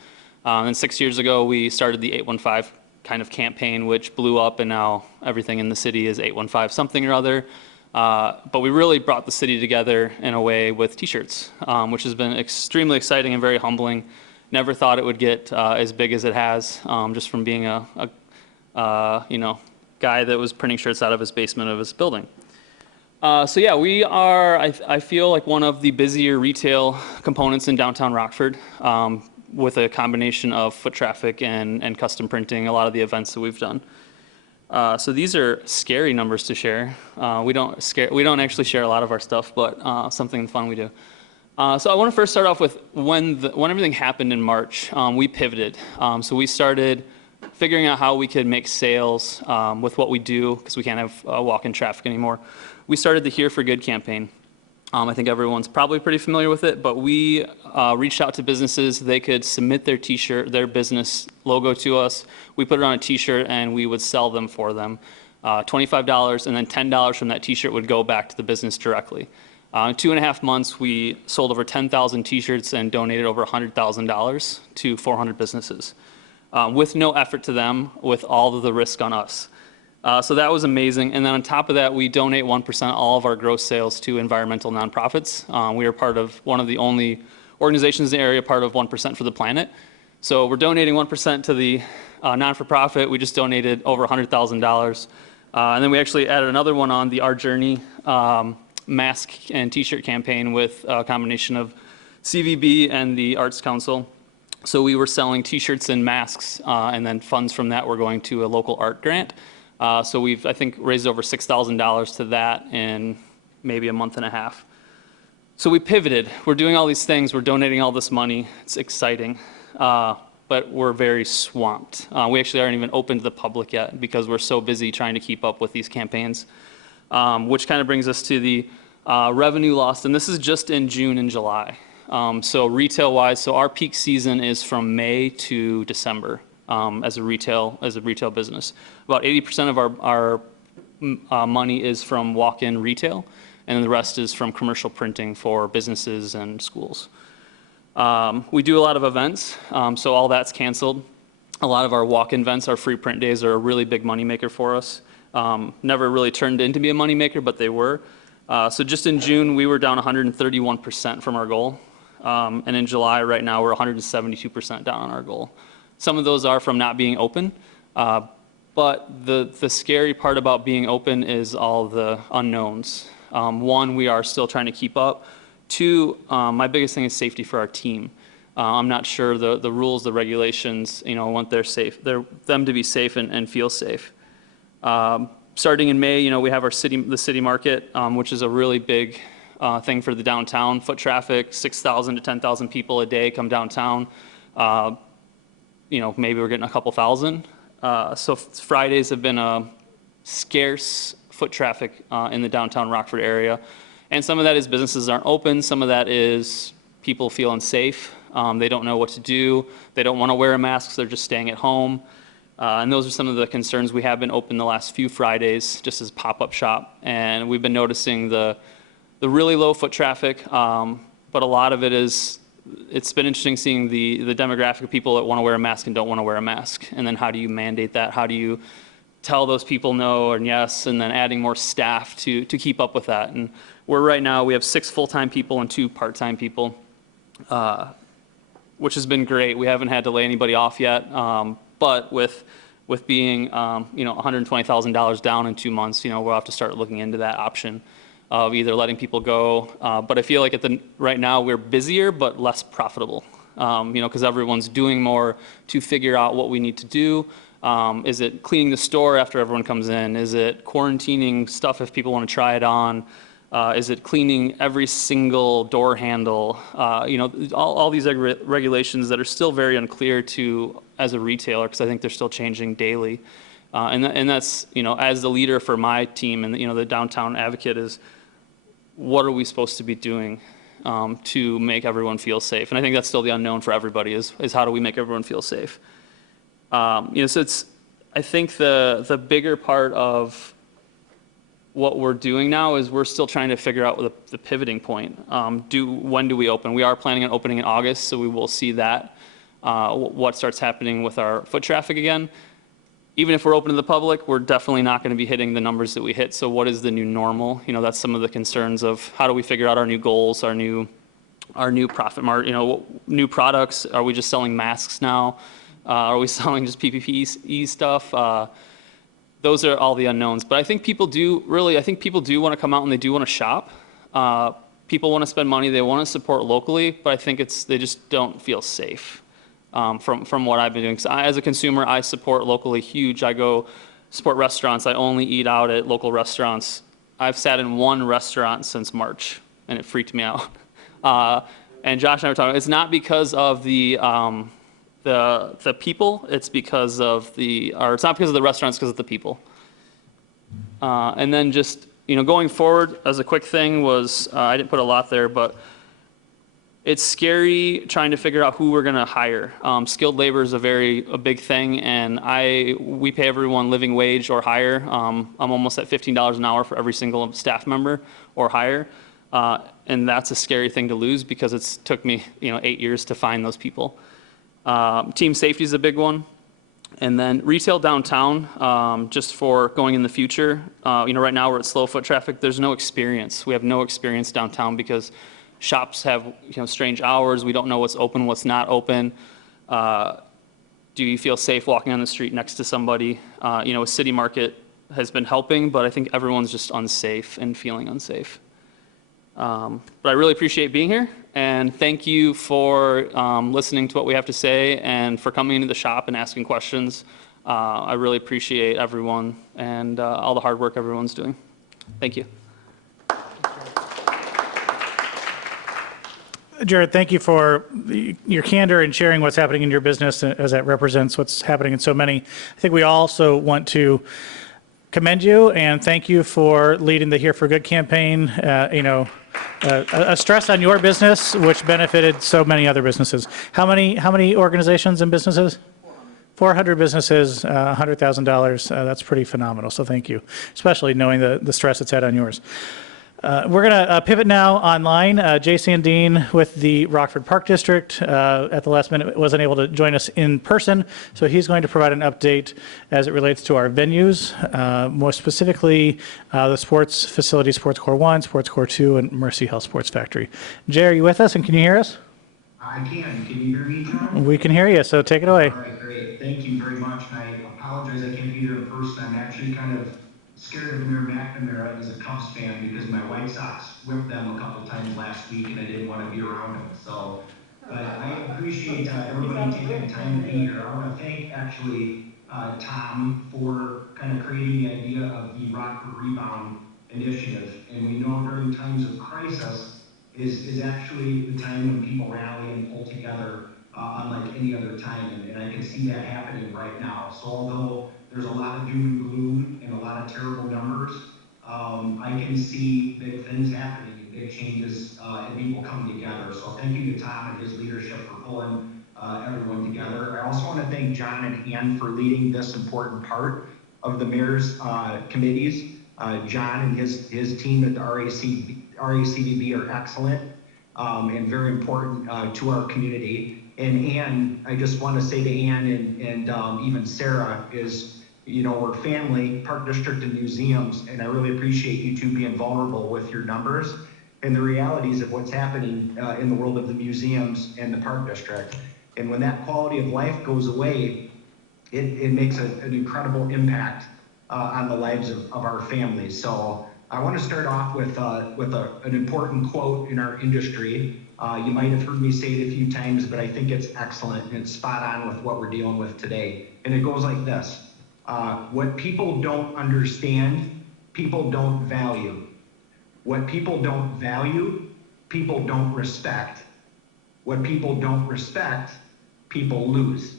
And 6 years ago, we started the 815 kind of campaign, which blew up, and now everything in the city is 815 something or other. But we really brought the city together in a way with t-shirts, which has been extremely exciting and very humbling. Never thought it would get as big as it has, just from being a guy that was printing shirts out of his basement of his building. So yeah, we are, I feel like, one of the busier retail components in downtown Rockford, with a combination of foot traffic and custom printing, a lot of the events that we've done. So these are scary numbers to share. We don't actually share a lot of our stuff, but something fun we do. So I want to first start off with when everything happened in March, we pivoted. So we started figuring out how we could make sales with what we do, because we can't have walk-in traffic anymore. We started the Here for Good campaign. I think everyone's probably pretty familiar with it, but we reached out to businesses. They could submit their t-shirt, their business logo to us. We put it on a t-shirt and we would sell them for them. $25, and then $10 from that t-shirt would go back to the business directly. In 2.5 months, we sold over 10,000 t-shirts and donated over $100,000 to 400 businesses, with no effort to them, with all of the risk on us. So that was amazing. And then on top of that, we donate 1% of all of our gross sales to environmental nonprofits. We are part of one of the only organizations in the area part of 1% for the Planet. So we're donating 1% to the non-for-profit. We just donated over $100,000. And then we actually added another one on, the Our Journey mask and t-shirt campaign, with a combination of CVB and the Arts Council. So we were selling t-shirts and masks, and then funds from that were going to a local art grant. So we've, I think, raised over $6,000 to that in maybe a month and a half. So we pivoted. We're doing all these things. We're donating all this money. It's exciting, but we're very swamped. We actually aren't even open to the public yet, because we're so busy trying to keep up with these campaigns, which kind of brings us to the revenue lost. And this is just in June and July. So retail-wise, so our peak season is from May to December. As a retail business. About 80% of our money is from walk-in retail, and the rest is from commercial printing for businesses and schools. We do a lot of events, so all that's canceled. A lot of our walk-in events, our free print days, are a really big moneymaker for us. never really turned into be a moneymaker, but they were. So just in June, we were down 131% from our goal. And in July, right now, we're 172% down on our goal. Some of those are from not being open. But the scary part about being open is all the unknowns. One, we are still trying to keep up. Two, my biggest thing is safety for our team. I'm not sure the rules, the regulations, I want them to be safe and feel safe. Starting in May, we have the city market, which is a really big thing for the downtown. Foot traffic, 6,000 to 10,000 people a day come downtown. Maybe we're getting a couple thousand. So Fridays have been a scarce foot traffic in the downtown Rockford area. And some of that is businesses aren't open. Some of that is people feel unsafe. They don't know what to do. They don't want to wear a mask, so they're just staying at home. And those are some of the concerns. We have been open the last few Fridays just as pop-up shop. And we've been noticing the really low foot traffic. But a lot of it is, it's been interesting seeing the demographic of people that want to wear a mask and don't want to wear a mask. And then how do you mandate that? How do you tell those people no and yes, and then adding more staff to keep up with that? And right now, we have 6 full-time people and 2 part-time people, which has been great. We haven't had to lay anybody off yet. But with being, $120,000 down in 2 months, we'll have to start looking into that option of either letting people go. But I feel like right now we're busier but less profitable, because everyone's doing more to figure out what we need to do. Is it cleaning the store after everyone comes in? Is it quarantining stuff if people want to try it on? Is it cleaning every single door handle? All these regulations that are still very unclear as a retailer, because I think they're still changing daily. And that's, as the leader for my team and, the downtown advocate is, what are we supposed to be doing to make everyone feel safe? And I think that's still the unknown for everybody is how do we make everyone feel safe? So I think the bigger part of what we're doing now is we're still trying to figure out the pivoting point. When do we open? We are planning on opening in August, so we will see that, what starts happening with our foot traffic again. Even if we're open to the public, we're definitely not going to be hitting the numbers that we hit. So what is the new normal? That's some of the concerns of how do we figure out our new goals, our new profit margin, new products. Are we just selling masks now? Are we selling just PPE stuff? Those are all the unknowns. But I think people do want to come out and they do want to shop. People want to spend money. They want to support locally. But I think they just don't feel safe. From what I've been doing. So as a consumer, I support locally huge. I go support restaurants. I only eat out at local restaurants. I've sat in one restaurant since March, and it freaked me out. And Josh and I were talking, it's not because of the people, it's because of it's not because of the restaurants, it's because of the people. And then just, going forward, as a quick thing was, I didn't put a lot there, but it's scary trying to figure out who we're going to hire. Skilled labor is a big thing, and we pay everyone living wage or higher. I'm almost at $15 an hour for every single staff member or higher, and that's a scary thing to lose because it's took me 8 years to find those people. Team safety is a big one, and then retail downtown, just for going in the future. Right now we're at slow foot traffic. There's no experience. We have no experience downtown because shops have strange hours. We don't know what's open, what's not open. Do you feel safe walking on the street next to somebody? A city market has been helping, but I think everyone's just unsafe and feeling unsafe. But I really appreciate being here, and thank you for listening to what we have to say and for coming into the shop and asking questions. I really appreciate everyone and all the hard work everyone's doing. Thank you. Jared, thank you for your candor and sharing what's happening in your business as that represents what's happening in so many. I think we also want to commend you and thank you for leading the Here for Good campaign. A stress on your business, which benefited so many other businesses. How many organizations and businesses? 400 businesses, $100,000. That's pretty phenomenal. So thank you, especially knowing the stress it's had on yours. We're going to pivot now online. Jay Sandine with the Rockford Park District at the last minute wasn't able to join us in person, so he's going to provide an update as it relates to our venues, more specifically the sports facility, Sports Core 1, Sports Core 2, and Mercy Health Sports Factory. Jay, are you with us and can you hear us? I can. Can you hear me, John? We can hear you, so take it away. All right, great. Thank you very much. And I apologize I can't be there in person. I'm actually kind of scared of Mayor McNamara as a Cubs fan because my White Sox whipped them a couple times last week and I didn't want to be around them. So, but I appreciate everybody taking the time to be here. I want to thank actually Tom for kind of creating the idea of the Rockford Rebound initiative. And we know during times of crisis is actually the time when people rally and pull together unlike any other time. And I can see that happening right now. So although there's a lot of doom and gloom and a lot of terrible numbers, I can see big things happening and big changes and people coming together. So thank you to Tom and his leadership for pulling everyone together. I also want to thank John and Ann for leading this important part of the mayor's committees. John and his team at the RACVB are excellent and very important to our community. And Ann, I just want to say to Ann and even Sarah is, you know, we're family, Park District and museums, and I really appreciate you two being vulnerable with your numbers and the realities of what's happening in the world of the museums and the Park District. And when that quality of life goes away, it makes an incredible impact on the lives of our families. So I want to start off with an important quote in our industry. You might have heard me say it a few times, but I think it's excellent and it's spot on with what we're dealing with today. And it goes like this. What people don't understand, people don't value. What people don't value, people don't respect. What people don't respect, people lose.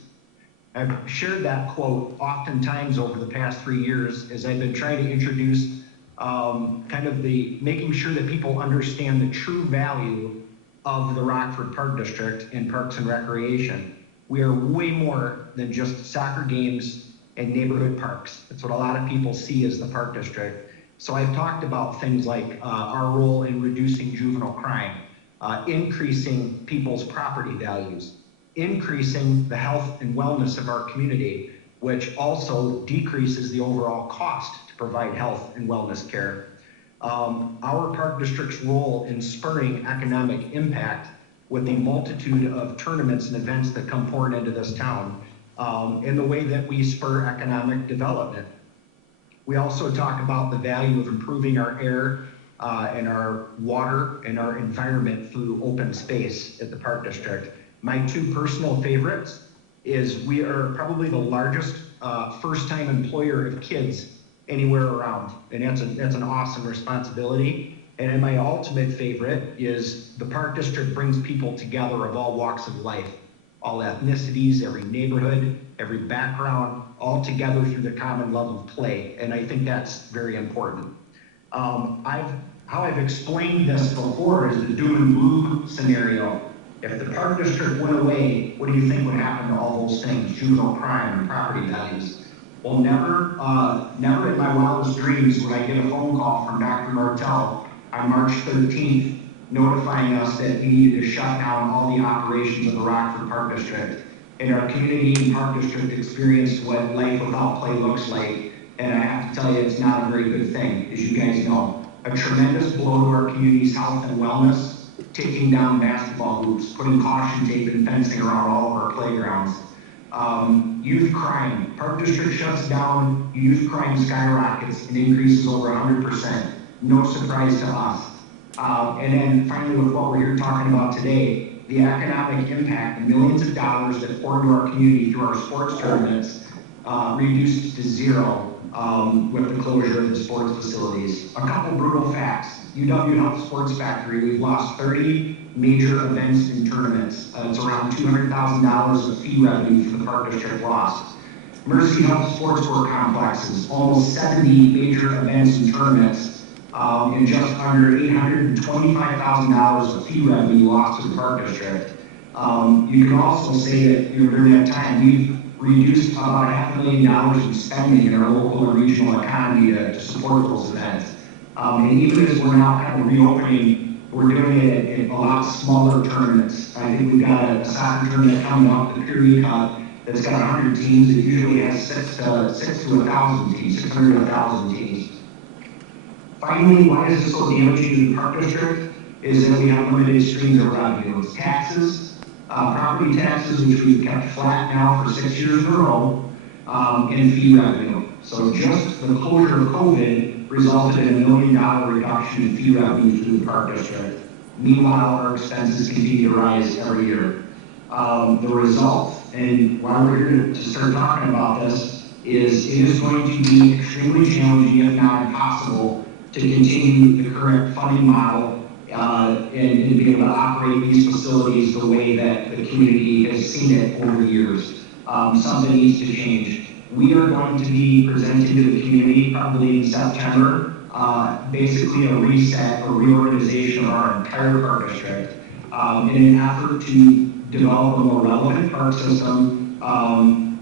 I've shared that quote oftentimes over the past 3 years as I've been trying to introduce kind of making sure that people understand the true value of the Rockford Park District and Parks and Recreation. We are way more than just soccer games and neighborhood parks. That's what a lot of people see as the Park District. So I've talked about things like our role in reducing juvenile crime, increasing people's property values, increasing the health and wellness of our community, which also decreases the overall cost to provide health and wellness care. Our Park District's role in spurring economic impact with the multitude of tournaments and events that come pouring into this town, in the way that we spur economic development. We also talk about the value of improving our air and our water and our environment through open space at the Park District. My two personal favorites is we are probably the largest first-time employer of kids anywhere around, and that's an awesome responsibility. And then my ultimate favorite is the Park District brings people together of all walks of life, all ethnicities, every neighborhood, every background, all together through the common love of play, and I think that's very important. How I've explained this before is the doom and gloom scenario. If the Park District went away, what do you think would happen to all those things, juvenile crime and property values? Well, never in my wildest dreams would I get a phone call from Dr. Martell on March 13th notifying us that we needed to shut down all the operations of the Rockford Park District. And our community and Park District experienced what life without play looks like. And I have to tell you, it's not a very good thing, as you guys know. A tremendous blow to our community's health and wellness, taking down basketball hoops, putting caution tape and fencing around all of our playgrounds. Youth crime, Park District shuts down, youth crime skyrockets and increases over 100%. No surprise to us. And then finally, with what we're here talking about today, the economic impact, the millions of dollars that pour into our community through our sports tournaments, reduced to zero with the closure of the sports facilities. A couple brutal facts. UW Health Sports Factory, we've lost 30 major events and tournaments. It's around $200,000 of fee revenue for the Park District lost. Mercy Health Sportswear Complexes, almost 70 major events and tournaments, and just under $825,000 of fee revenue lost to the Park District. You can also say that during that time, we've reduced about $500,000 in spending in our local and regional economy to support those events. And even as we're now kind of reopening, we're doing it in a lot smaller tournaments. I think we've got a soccer tournament coming up, the Period Cup, that's got 100 teams. It usually has 600 to 1,000 teams. Finally, why is this so damaging to the park district? Is that we have limited streams of revenue. It's taxes, property taxes, which we've kept flat now for 6 years in a row, and fee revenue. So just the closure of COVID resulted in $1 million reduction in fee revenue to the park district. Meanwhile, our expenses continue to rise every year. The result, and why we're here to start talking about this, is it is going to be extremely challenging, if not impossible, to continue the current funding model and be able to operate these facilities the way that the community has seen it over the years. Something needs to change. We are going to be presenting to the community probably in September, basically a reset or reorganization of our entire park district in an effort to develop a more relevant park system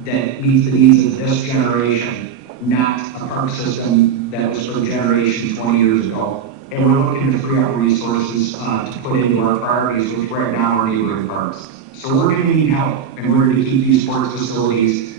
that meets the needs of this generation, not a park system that was for generation 20 years ago. And we're looking to free up resources to put into our priorities, which right now are neighborhood parks. So we're going to need help in order to keep these sports facilities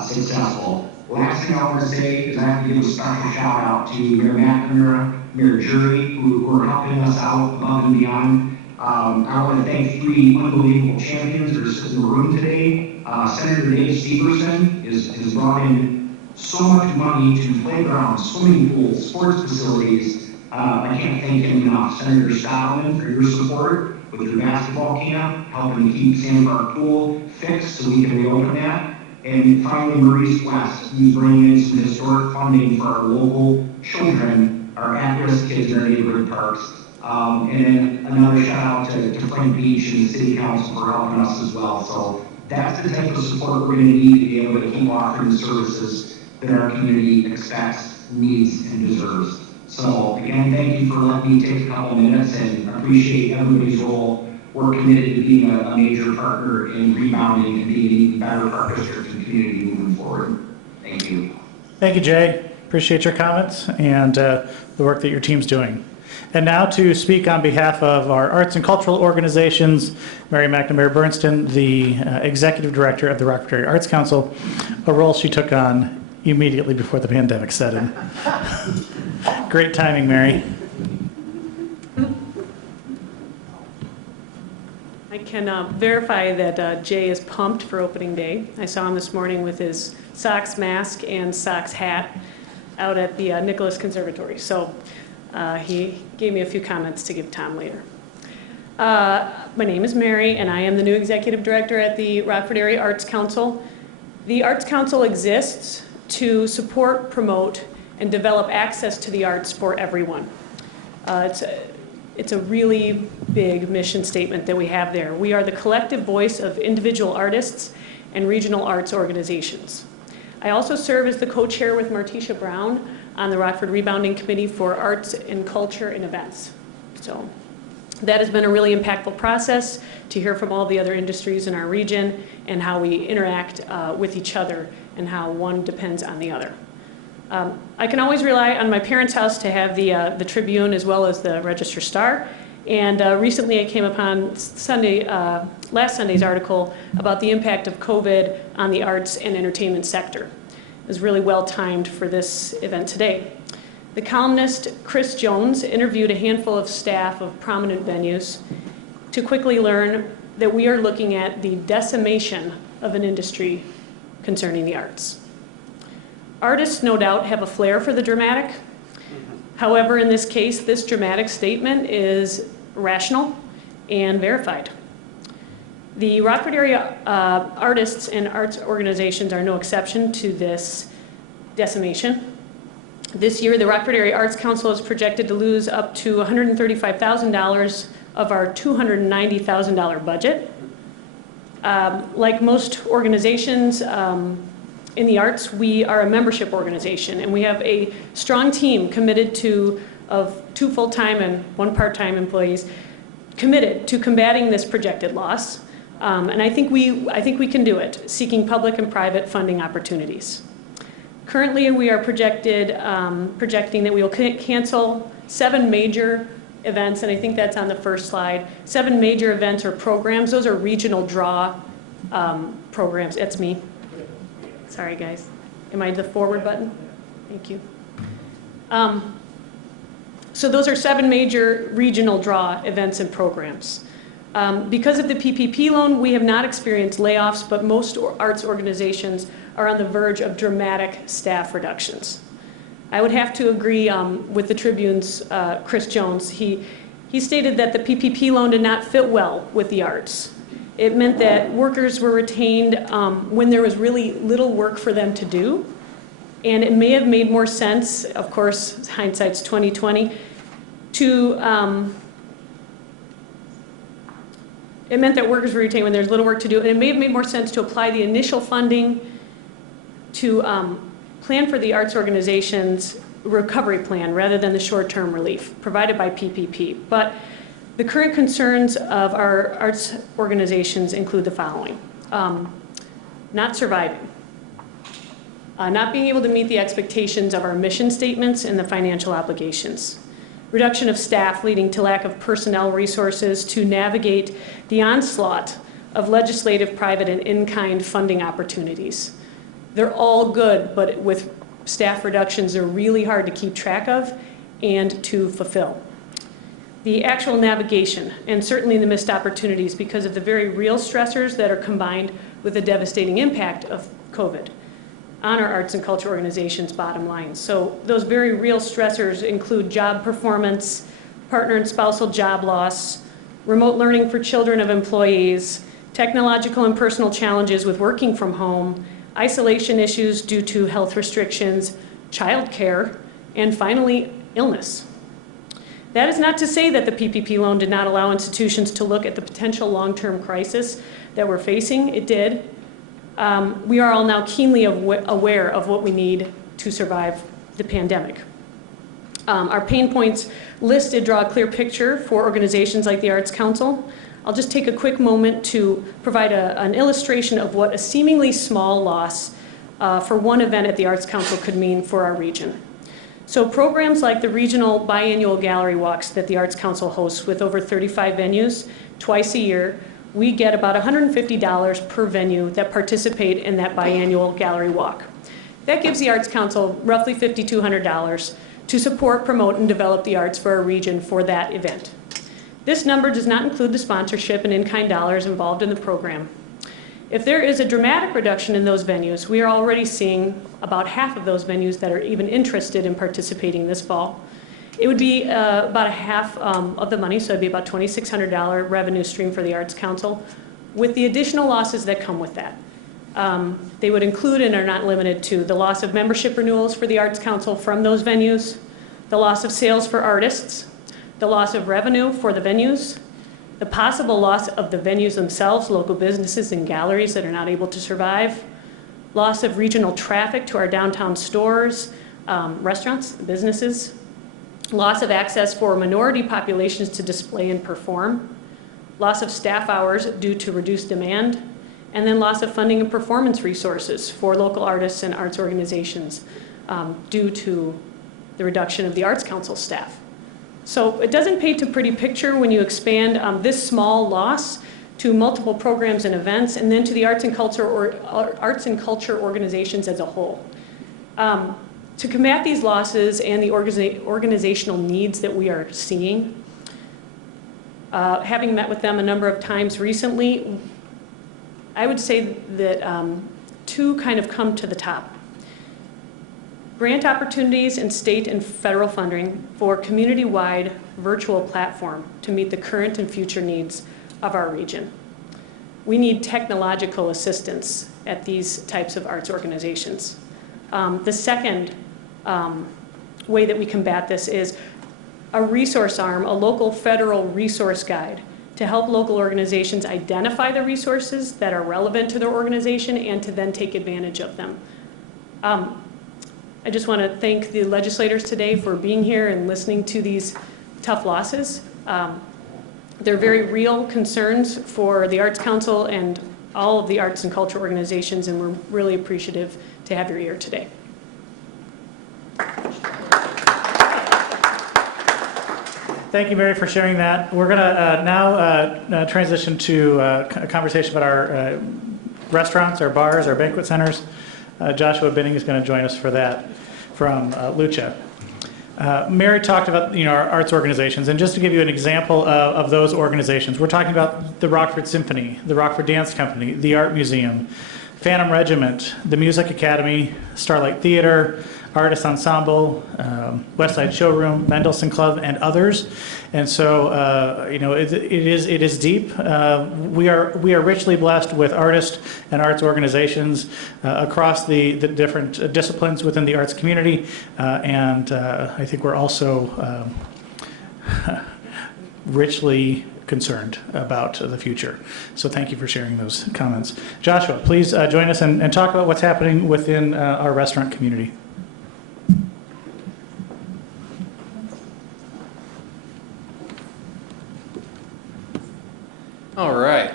successful. Last thing I want to say is I have to give a special shout out to Mayor McNamara, Mayor Jury, who are helping us out above and beyond. I want to thank 3 unbelievable champions that are sitting in the room today. Senator Dave Severson has brought in so much money to playgrounds, swimming pools, sports facilities. I can't thank him enough. Senator Stoutland, for your support with your basketball camp, helping to keep Sandbar Pool fixed so we can reopen that. And finally, Maurice West, who's bringing in some historic funding for our local children, our at-risk kids in our neighborhood parks. And then another shout out to Frank Beach and the City Council for helping us as well. So that's the type of support we're going to need to be able to keep offering the services that our community expects, needs, and deserves. So again, thank you for letting me take a couple minutes and appreciate everybody's role. We're committed to being a major partner in rebounding and being an even better park district and community moving forward. Thank you. Thank you, Jay. Appreciate your comments and the work that your team's doing. And now to speak on behalf of our arts and cultural organizations, Mary McNamara Bernstein, the Executive Director of the Rockford Area Arts Council, a role she took on immediately before the pandemic set in. Great timing, Mary. I can verify that Jay is pumped for opening day. I saw him this morning with his Sox mask and Sox hat out at the Nicholas Conservatory. So he gave me a few comments to give Tom later. My name is Mary, and I am the new Executive Director at the Rockford Area Arts Council. The Arts Council exists to support, promote, and develop access to the arts for everyone. It's a really big mission statement that we have there. We are the collective voice of individual artists and regional arts organizations. I also serve as the co-chair with Martisha Brown on the Rockford Rebounding Committee for Arts and Culture and Events. So that has been a really impactful process to hear from all the other industries in our region and how we interact with each other and how one depends on the other. I can always rely on my parents' house to have the Tribune as well as the Register Star. And recently I came upon last Sunday's article about the impact of COVID on the arts and entertainment sector. It was really well timed for this event today. The columnist Chris Jones interviewed a handful of staff of prominent venues to quickly learn that we are looking at the decimation of an industry concerning the arts. Artists, no doubt, have a flair for the dramatic. However, in this case, this dramatic statement is rational and verified. The Rockford area artists and arts organizations are no exception to this decimation. This year, the Rockford Area Arts Council is projected to lose up to $135,000 of our $290,000 budget. Like most organizations, in the arts, we are a membership organization, and we have a strong team committed of 2 full-time and 1 part-time employees committed to combating this projected loss. And I think we can do it, seeking public and private funding opportunities. Currently, we are projecting that we will cancel 7 major events, and I think that's on the first slide. 7 major events or programs. Those are regional draw programs. That's me. Sorry, guys. Am I the forward button? Thank you. So those are 7 major regional draw events and programs. Because of the PPP loan, we have not experienced layoffs, but most arts organizations are on the verge of dramatic staff reductions. I would have to agree with the Tribune's Chris Jones. He stated that the PPP loan did not fit well with the arts. It meant that workers were retained when there was really little work for them to do. And it may have made more sense, of course, hindsight's 2020, it meant that workers were retained when there's little work to do, and it may have made more sense to apply the initial funding to plan for the arts organization's recovery plan rather than the short-term relief provided by PPP. But the current concerns of our arts organizations include the following. Not surviving. Not being able to meet the expectations of our mission statements and the financial obligations. Reduction of staff leading to lack of personnel resources to navigate the onslaught of legislative, private, and in-kind funding opportunities. They're all good, but with staff reductions, they're really hard to keep track of and to fulfill. The actual navigation, and certainly the missed opportunities because of the very real stressors that are combined with the devastating impact of COVID on our arts and culture organizations' bottom line. So those very real stressors include job performance, partner and spousal job loss, remote learning for children of employees, technological and personal challenges with working from home, isolation issues due to health restrictions, childcare, and finally, illness. That is not to say that the PPP loan did not allow institutions to look at the potential long-term crisis that we're facing. It did. We are all now keenly aware of what we need to survive the pandemic. Our pain points listed draw a clear picture for organizations like the Arts Council. I'll just take a quick moment to provide an illustration of what a seemingly small loss for one event at the Arts Council could mean for our region. So programs like the regional biannual gallery walks that the Arts Council hosts with over 35 venues twice a year, we get about $150 per venue that participate in that biannual gallery walk. That gives the Arts Council roughly $5,200 to support, promote, and develop the arts for our region for that event. This number does not include the sponsorship and in-kind dollars involved in the program. If there is a dramatic reduction in those venues, we are already seeing about half of those venues that are even interested in participating this fall. It would be about a half of the money, so it'd be about $2,600 revenue stream for the Arts Council, with the additional losses that come with that. They would include and are not limited to the loss of membership renewals for the Arts Council from those venues, the loss of sales for artists, the loss of revenue for the venues, the possible loss of the venues themselves, local businesses and galleries that are not able to survive, loss of regional traffic to our downtown stores, restaurants, businesses, loss of access for minority populations to display and perform, loss of staff hours due to reduced demand, and then loss of funding and performance resources for local artists and arts organizations due to the reduction of the Arts Council staff. So it doesn't paint a pretty picture when you expand this small loss to multiple programs and events, and then to the arts and culture organizations as a whole. To combat these losses and the organizational needs that we are seeing, having met with them a number of times recently, I would say that 2 kind of come to the top. Grant opportunities and state and federal funding for community-wide virtual platform to meet the current and future needs of our region. We need technological assistance at these types of arts organizations. The second way that we combat this is a resource arm, a local federal resource guide to help local organizations identify the resources that are relevant to their organization and to then take advantage of them. I just want to thank the legislators today for being here and listening to these tough losses. They're very real concerns for the Arts Council and all of the arts and culture organizations, and we're really appreciative to have your ear today. Thank you, Mary, for sharing that. We're going to now transition to a conversation about our restaurants, our bars, our banquet centers. Joshua Binning is going to join us for that from Lucha. Mary talked about our arts organizations, and just to give you an example of those organizations, we're talking about the Rockford Symphony, the Rockford Dance Company, the Art Museum, Phantom Regiment, the Music Academy, Starlight Theater, Artist Ensemble, West Side Showroom, Mendelssohn Club, and others. And so, it is deep. We are richly blessed with artists and arts organizations across the different disciplines within the arts community, and I think we're also richly concerned about the future. So thank you for sharing those comments. Joshua, please join us and talk about what's happening within our restaurant community. All right.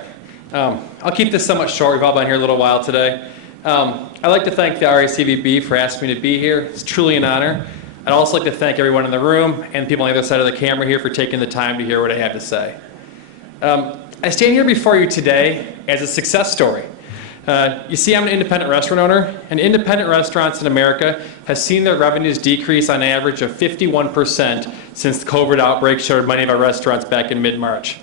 I'll keep this somewhat short. We've all been here a little while today. I'd like to thank the RACVB for asking me to be here. It's truly an honor. I'd also like to thank everyone in the room and people on the other side of the camera here for taking the time to hear what I have to say. I stand here before you today as a success story. You see, I'm an independent restaurant owner, and independent restaurants in America have seen their revenues decrease on average of 51% since the COVID outbreak shuttered many of our restaurants back in mid-March.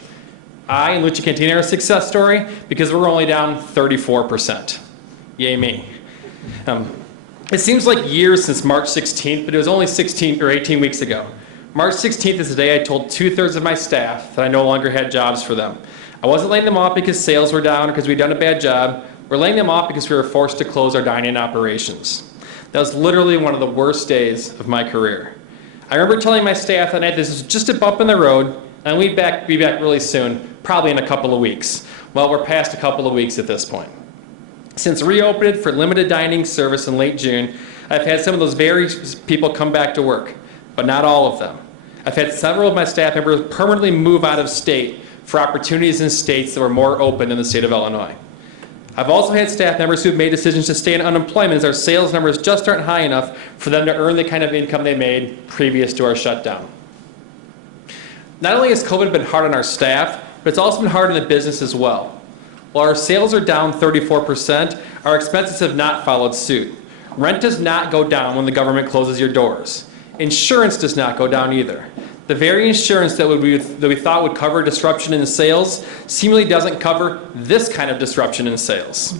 I and Lucha Cantina are a success story because we're only down 34%. Yay me. It seems like years since March 16th, but it was only 16 or 18 weeks ago. March 16th is the day I told 2/3 of my staff that I no longer had jobs for them. I wasn't laying them off because sales were down or because we'd done a bad job. We're laying them off because we were forced to close our dining operations. That was literally one of the worst days of my career. I remember telling my staff that night, this is just a bump in the road, and we'd be back really soon, probably in a couple of weeks. Well, we're past a couple of weeks at this point. Since reopening for limited dining service in late June, I've had some of those very people come back to work, but not all of them. I've had several of my staff members permanently move out of state for opportunities in states that were more open than the state of Illinois. I've also had staff members who've made decisions to stay in unemployment as our sales numbers just aren't high enough for them to earn the kind of income they made previous to our shutdown. Not only has COVID been hard on our staff, but it's also been hard on the business as well. While our sales are down 34%, our expenses have not followed suit. Rent does not go down when the government closes your doors. Insurance does not go down either. The very insurance that we thought would cover disruption in sales seemingly doesn't cover this kind of disruption in sales.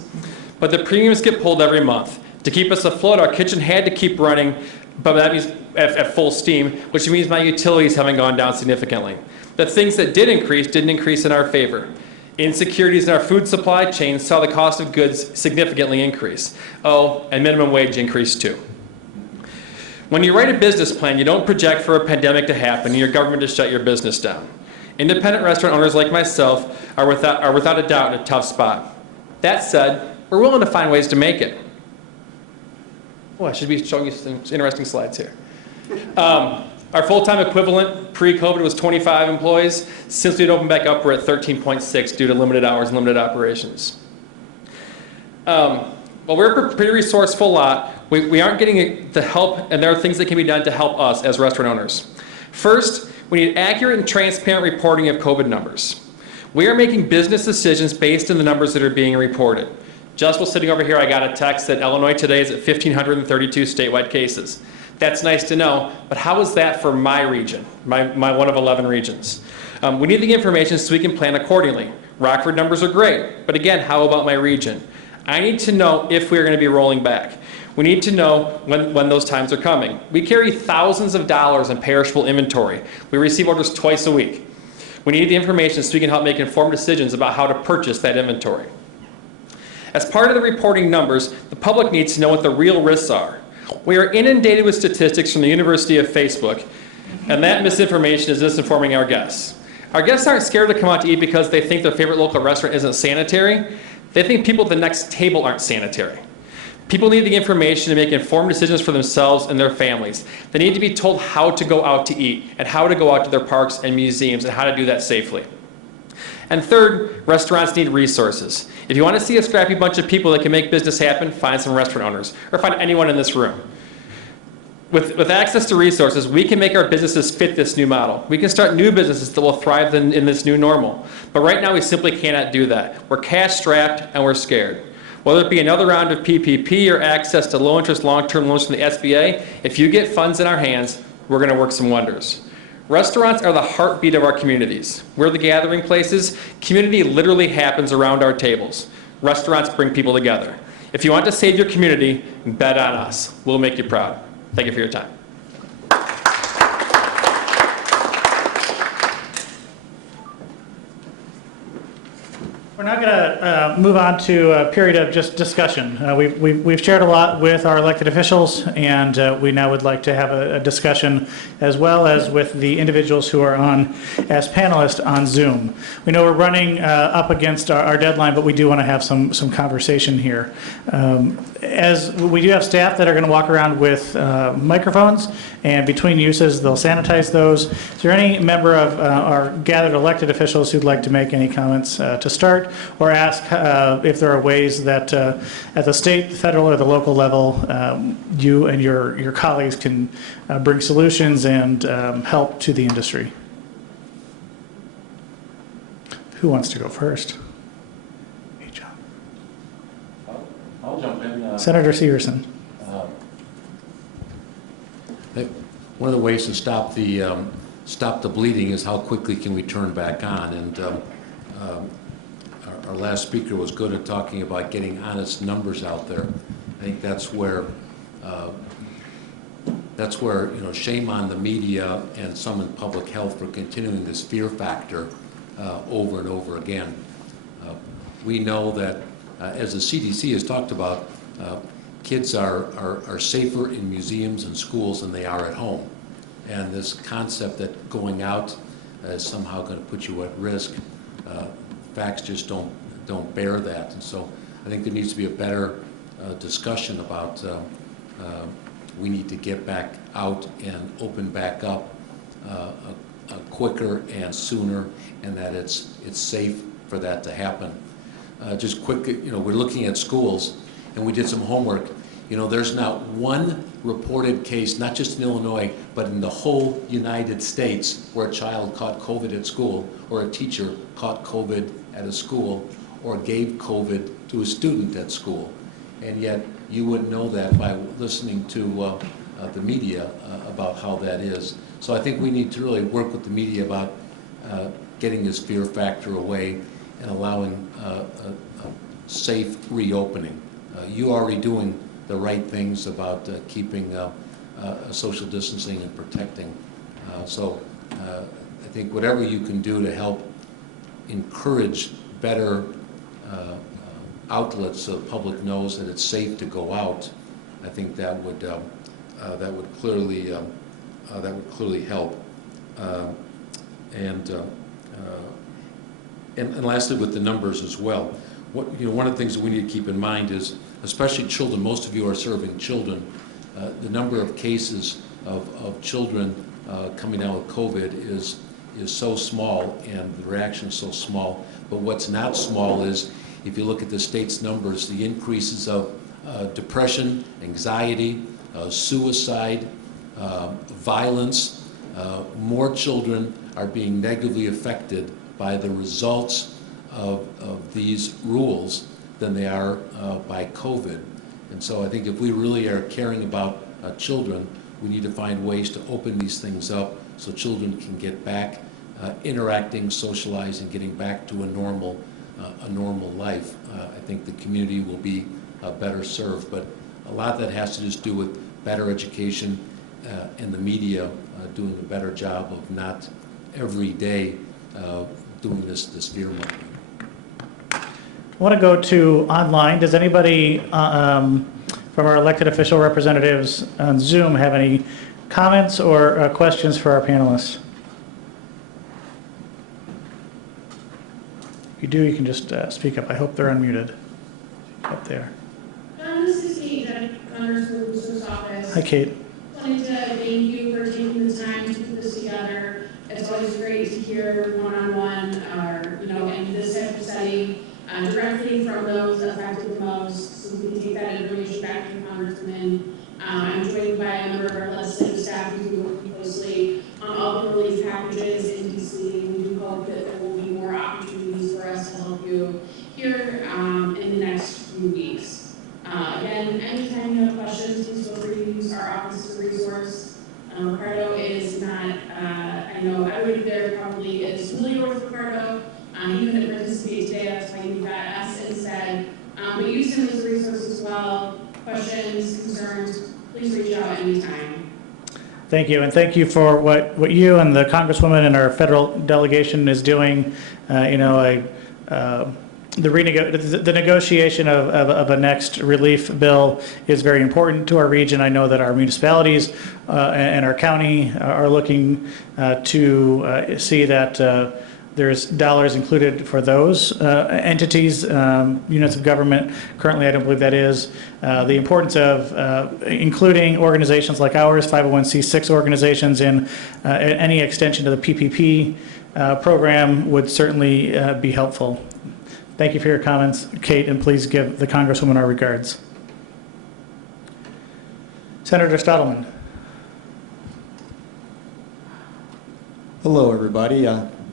But the premiums get pulled every month. To keep us afloat, our kitchen had to keep running, but that means at full steam, which means my utilities haven't gone down significantly. The things that didn't increase in our favor. Insecurities in our food supply chain saw the cost of goods significantly increase. Oh, and minimum wage increased too. When you write a business plan, you don't project for a pandemic to happen and your government to shut your business down. Independent restaurant owners like myself are without a doubt in a tough spot. That said, we're willing to find ways to make it. Oh, I should be showing you some interesting slides here. Our full-time equivalent pre-COVID was 25 employees. Since we'd opened back up, we're at 13.6 due to limited hours and limited operations. While we're a pretty resourceful lot, we aren't getting the help, and there are things that can be done to help us as restaurant owners. First, we need accurate and transparent reporting of COVID numbers. We are making business decisions based on the numbers that are being reported. Just while sitting over here, I got a text that Illinois today is at 1,532 statewide cases. That's nice to know, but how is that for my region, my one of 11 regions? We need the information so we can plan accordingly. Rockford numbers are great, but again, how about my region? I need to know if we're going to be rolling back. We need to know when those times are coming. We carry thousands of dollars in perishable inventory. We receive orders twice a week. We need the information so we can help make informed decisions about how to purchase that inventory. As part of the reporting numbers, the public needs to know what the real risks are. We are inundated with statistics from the University of Facebook, and that misinformation is misinforming our guests. Our guests aren't scared to come out to eat because they think their favorite local restaurant isn't sanitary. They think people at the next table aren't sanitary. People need the information to make informed decisions for themselves and their families. They need to be told how to go out to eat and how to go out to their parks and museums and how to do that safely. And third, restaurants need resources. If you want to see a scrappy bunch of people that can make business happen, find some restaurant owners or find anyone in this room. with access to resources, we can make our businesses fit this new model. We can start new businesses that will thrive in this new normal. But right now, we simply cannot do that. We're cash strapped and we're scared. Whether it be another round of PPP or access to low-interest, long-term loans from the SBA, if you get funds in our hands, we're going to work some wonders. Restaurants are the heartbeat of our communities. We're the gathering places. Community literally happens around our tables. Restaurants bring people together. If you want to save your community, bet on us. We'll make you proud. Thank you for your time. We're now going to move on to a period of just discussion. We've shared a lot with our elected officials, and we now would like to have a discussion as well as with the individuals who are on as panelists on Zoom. We know we're running up against our deadline, but we do want to have some conversation here. As we do have staff that are going to walk around with microphones, and between uses, they'll sanitize those. Is there any member of our gathered elected officials who'd like to make any comments to start, or ask if there are ways that at the state, federal, or the local level, you and your colleagues can bring solutions and help to the industry? Who wants to go first? Hey, John. I'll jump in. Senator Severson. One of the ways to stop the bleeding is how quickly can we turn back on. And our last speaker was good at talking about getting honest numbers out there. I think that's where shame on the media and some in public health for continuing this fear factor over and over again. We know that as the CDC has talked about, kids are safer in museums and schools than they are at home. And this concept that going out is somehow going to put you at risk, facts just don't bear that. And so I think there needs to be a better discussion about we need to get back out and open back up quicker and sooner, and that it's safe for that to happen. Just quickly, we're looking at schools, and we did some homework. There's not one reported case, not just in Illinois, but in the whole United States, where a child caught COVID at school, or a teacher caught COVID at a school, or gave COVID to a student at school. And yet, you wouldn't know that by listening to the media about how that is. So I think we need to really work with the media about getting this fear factor away and allowing a safe reopening. You are already doing the right things about keeping social distancing and protecting. So I think whatever you can do to help encourage better outlets so the public knows that it's safe to go out, I think that would clearly help. And lastly, with the numbers as well, one of the things that we need to keep in mind is, especially children, most of you are serving children, the number of cases of children coming out with COVID is so small, and the reaction is so small. But what's not small is, if you look at the state's numbers, the increases of depression, anxiety, suicide, violence. More children are being negatively affected by the results of these rules than they are by COVID. And so I think if we really are caring about children, we need to find ways to open these things up so children can get back interacting, socializing, getting back to a normal life. I think the community will be better served, but a lot of that has to just do with better education and the media doing a better job of not every day doing this fear mongering. I want to go to online. Does anybody from our elected official representatives on Zoom have any comments or questions for our panelists? If you do, you can just speak up. I hope they're unmuted up there. This is Kate at Congresswoman's office. Hi, Kate. Wanted to thank you for taking the time to put this together. It's always great to hear one-on-one, or in this type of setting, directly from those affected the most, so we can take that information back to the congressman I'm joined by a member of our legislative staff who's been working closely on all the relief packages in DC. We do hope that there will be more opportunities for us to help you here in the next few weeks. Again, anytime you have questions, please feel free to use our office as a resource. Ricardo is not, I know everybody there probably is familiar with Ricardo. He couldn't participate today, that's why you got us instead. But use him as a resource as well. Questions, concerns, please reach out anytime. Thank you, and thank you for what you and the Congresswoman and our federal delegation is doing. The negotiation of a next relief bill is very important to our region. I know that our municipalities and our county are looking to see that there's dollars included for those entities, units of government. Currently, I don't believe that is. The importance of including organizations like ours, 501c6 organizations, in any extension to the PPP program would certainly be helpful. Thank you for your comments, Kate, and please give the Congresswoman our regards. Senator Stottleman. Hello, everybody.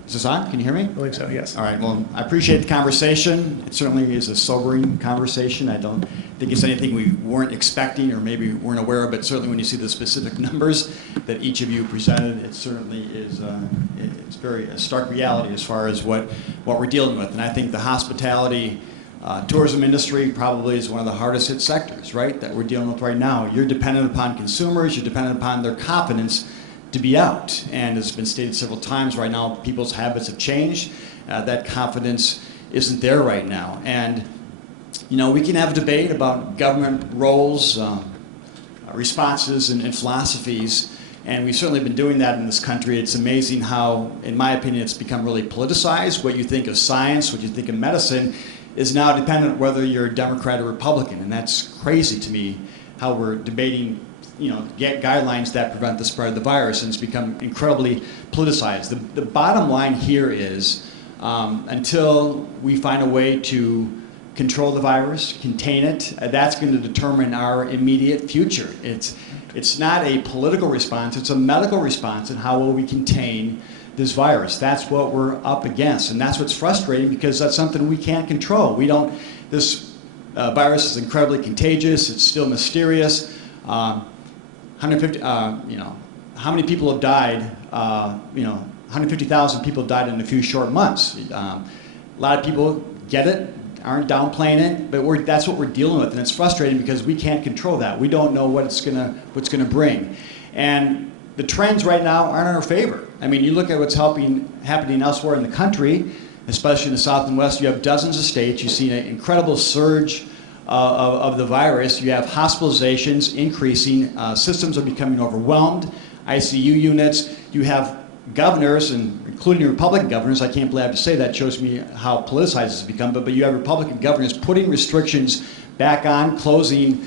Is this on? Can you hear me? I believe so, yes. All right. Well, I appreciate the conversation. It certainly is a sobering conversation. I don't think it's anything we weren't expecting or maybe weren't aware of, but certainly when you see the specific numbers that each of you presented, it certainly is it's very a stark reality as far as what we're dealing with. And I think the hospitality tourism industry probably is one of the hardest hit sectors, right, that we're dealing with right now. You're dependent upon consumers. You're dependent upon their confidence to be out. And as has been stated several times, right now people's habits have changed. That confidence isn't there right now. And we can have a debate about government roles, responses, and philosophies, and we've certainly been doing that in this country. It's amazing how, in my opinion, it's become really politicized. What you think of science, what you think of medicine, is now dependent whether you're a Democrat or Republican, and that's crazy to me, how we're debating get guidelines that prevent the spread of the virus, and it's become incredibly politicized. The bottom line here is until we find a way to control the virus, contain it, that's going to determine our immediate future. It's not a political response, it's a medical response, and how will we contain this virus. That's what we're up against, and that's what's frustrating because that's something we can't control. This virus is incredibly contagious, it's still mysterious. 150, how many people have died? 150,000 people died in a few short months. A lot of people get it, aren't downplaying it, but that's what we're dealing with, and it's frustrating because we can't control that. We don't know what's gonna bring, and the trends right now aren't in our favor. I mean, you look at what's happening elsewhere in the country, especially in the South and West. You have dozens of states. You see an incredible surge of the virus. You have hospitalizations increasing. Systems are becoming overwhelmed. ICU units. You have governors, and including Republican governors. I can't believe I have to say that. Shows me how politicized it's become. But you have Republican governors putting restrictions back on, closing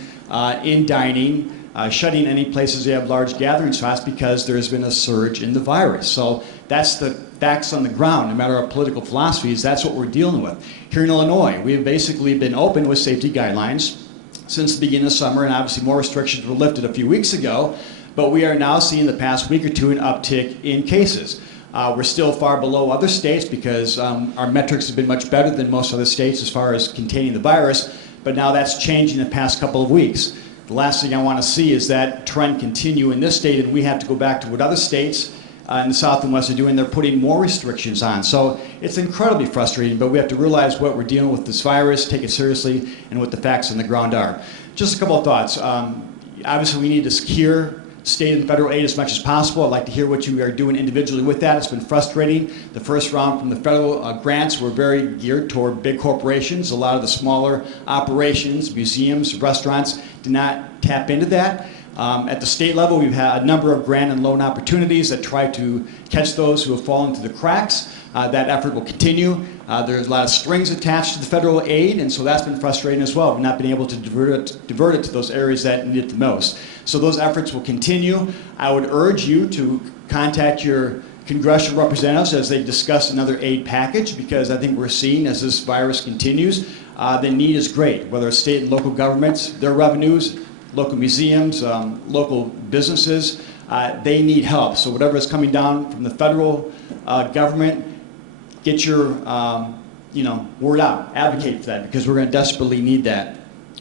in dining, shutting any places they have large gathering spots because there's been a surge in the virus. So that's the facts on the ground. No matter our political philosophies, that's what we're dealing with. Here in Illinois, we have basically been open with safety guidelines since the beginning of summer, and obviously more restrictions were lifted a few weeks ago, but we are now seeing the past week or two an uptick in cases. We're still far below other states because our metrics have been much better than most other states as far as containing the virus, but now that's changing the past couple of weeks. The last thing I want to see is that trend continue in this state, and we have to go back to what other states in the South and West are doing. They're putting more restrictions on. So it's incredibly frustrating, but we have to realize what we're dealing with this virus, take it seriously, and what the facts on the ground are. Just a couple of thoughts. Obviously, we need to secure state and federal aid as much as possible. I'd like to hear what you are doing individually with that. It's been frustrating. The first round from the federal grants were very geared toward big corporations. A lot of the smaller operations, museums, restaurants, did not tap into that. At the state level, we've had a number of grant and loan opportunities that try to catch those who have fallen through the cracks. That effort will continue. There's a lot of strings attached to the federal aid, and so that's been frustrating as well. We've not been able to divert it to those areas that need it the most. So those efforts will continue. I would urge you to contact your congressional representatives as they discuss another aid package, because I think we're seeing as this virus continues, the need is great, whether it's state and local governments, their revenues, local museums, local businesses, they need help. So whatever is coming down from the federal government, get your word out, advocate for that, because we're going to desperately need that.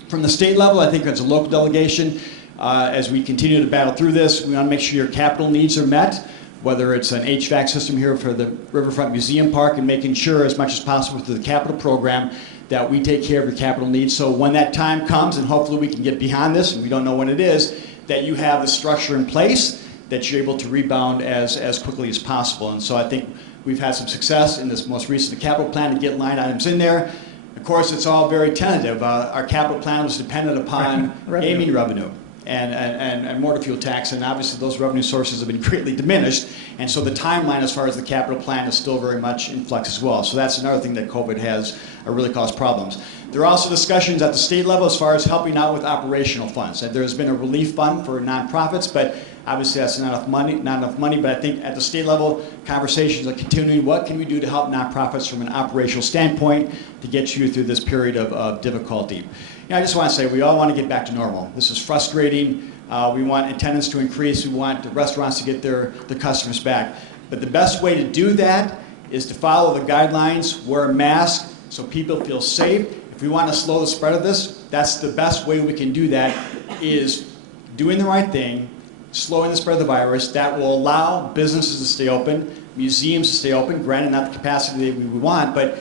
From the state level, I think as a local delegation, as we continue to battle through this, we want to make sure your capital needs are met, whether it's an HVAC system here for the Riverfront Museum Park, and making sure as much as possible through the capital program that we take care of your capital needs. So when that time comes, and hopefully we can get beyond this, and we don't know when it is, that you have the structure in place, that you're able to rebound as quickly as possible. And so I think we've had some success in this most recent capital plan to get line items in there. Of course, it's all very tentative. Our capital plan was dependent upon gaming revenue and motor fuel tax, and obviously those revenue sources have been greatly diminished, and so the timeline as far as the capital plan is still very much in flux as well. So that's another thing that COVID has really caused problems. There are also discussions at the state level as far as helping out with operational funds. There's been a relief fund for nonprofits, but obviously that's not enough money, but I think at the state level, conversations are continuing. What can we do to help nonprofits from an operational standpoint to get you through this period of difficulty? I just want to say we all want to get back to normal. This is frustrating. We want attendance to increase. We want the restaurants to get the customers back. But the best way to do that is to follow the guidelines, wear a mask so people feel safe. If we want to slow the spread of this, that's the best way we can do that, is doing the right thing, slowing the spread of the virus. That will allow businesses to stay open, museums to stay open, granted not the capacity that we want, but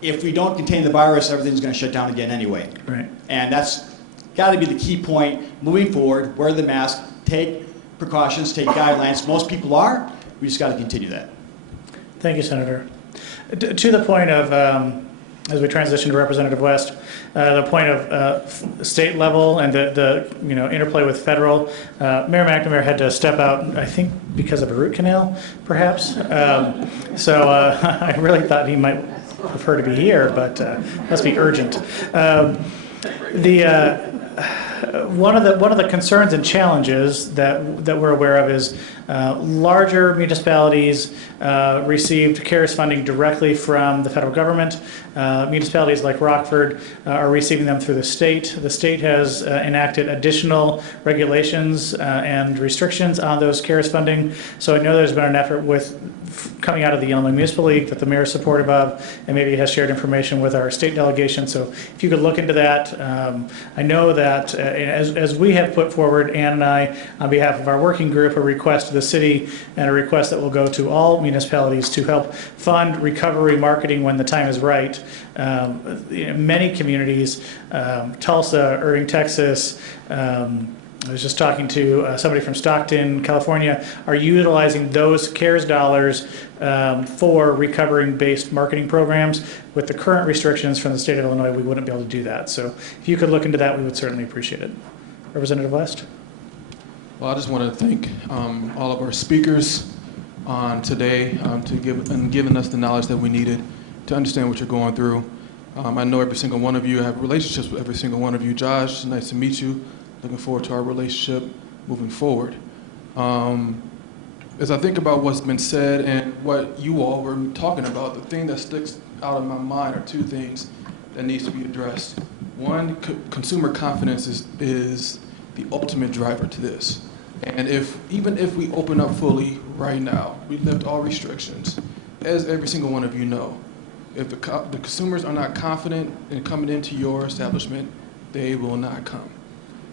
if we don't contain the virus, everything's going to shut down again anyway. Right. And that's got to be the key point moving forward. Wear the mask, take precautions, take guidelines. Most people are. We just got to continue that. Thank you, Senator. To the point of, as we transition to Representative West, the point of state level and the interplay with federal, Mayor McNamara had to step out, I think, because of a root canal, perhaps. So I really thought he might prefer to be here, but must be urgent. One of the concerns and challenges that we're aware of is larger municipalities received CARES funding directly from the federal government. Municipalities like Rockford are receiving them through the state. The state has enacted additional regulations and restrictions on those CARES funding. So I know there's been an effort coming out of the Illinois Municipal League that the mayor is supportive of, and maybe has shared information with our state delegation. So if you could look into that. I know that as we have put forward, Ann and I, on behalf of our working group, a request to the city and a request that will go to all municipalities to help fund recovery marketing when the time is right. Many communities, Tulsa, Irving, Texas, I was just talking to somebody from Stockton, California, are utilizing those CARES dollars for recovering-based marketing programs. With the current restrictions from the state of Illinois, we wouldn't be able to do that. So if you could look into that, we would certainly appreciate it. Representative West? Well, I just want to thank all of our speakers on today giving us the knowledge that we needed to understand what you're going through. I know every single one of you, I have relationships with every single one of you. Josh, it's nice to meet you. Looking forward to our relationship moving forward. As I think about what's been said and what you all were talking about, the thing that sticks out of my mind are two things that needs to be addressed. One, consumer confidence is the ultimate driver to this. And even if we open up fully right now, we lift all restrictions, as every single one of you know, if the consumers are not confident in coming into your establishment, they will not come.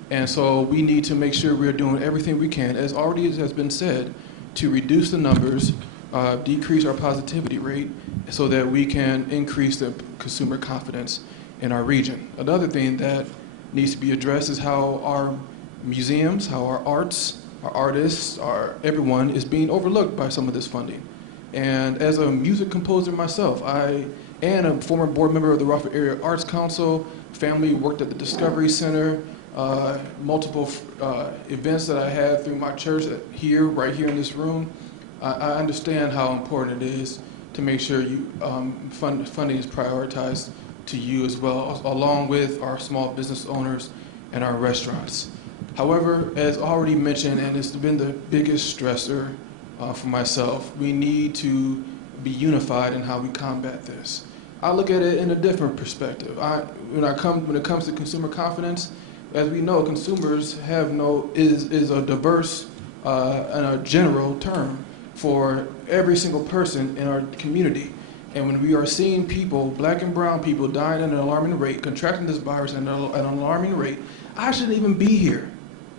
And so we need to make sure we're doing everything we can, as already has been said, to reduce the numbers, decrease our positivity rate, so that we can increase the consumer confidence in our region. Another thing that needs to be addressed is how our museums, how our arts, our artists, everyone is being overlooked by some of this funding. And as a music composer myself, and a former board member of the Rockford Area Arts Council, family worked at the Discovery Center, multiple events that I had through my church right here in this room. I understand how important it is to make sure funding is prioritized to you as well, along with our small business owners and our restaurants. However, as already mentioned, and it's been the biggest stressor for myself, we need to be unified in how we combat this. I look at it in a different perspective. When it comes to consumer confidence, as we know, consumers is a diverse and a general term for every single person in our community. And when we are seeing people, black and brown people, dying at an alarming rate, contracting this virus at an alarming rate, I shouldn't even be here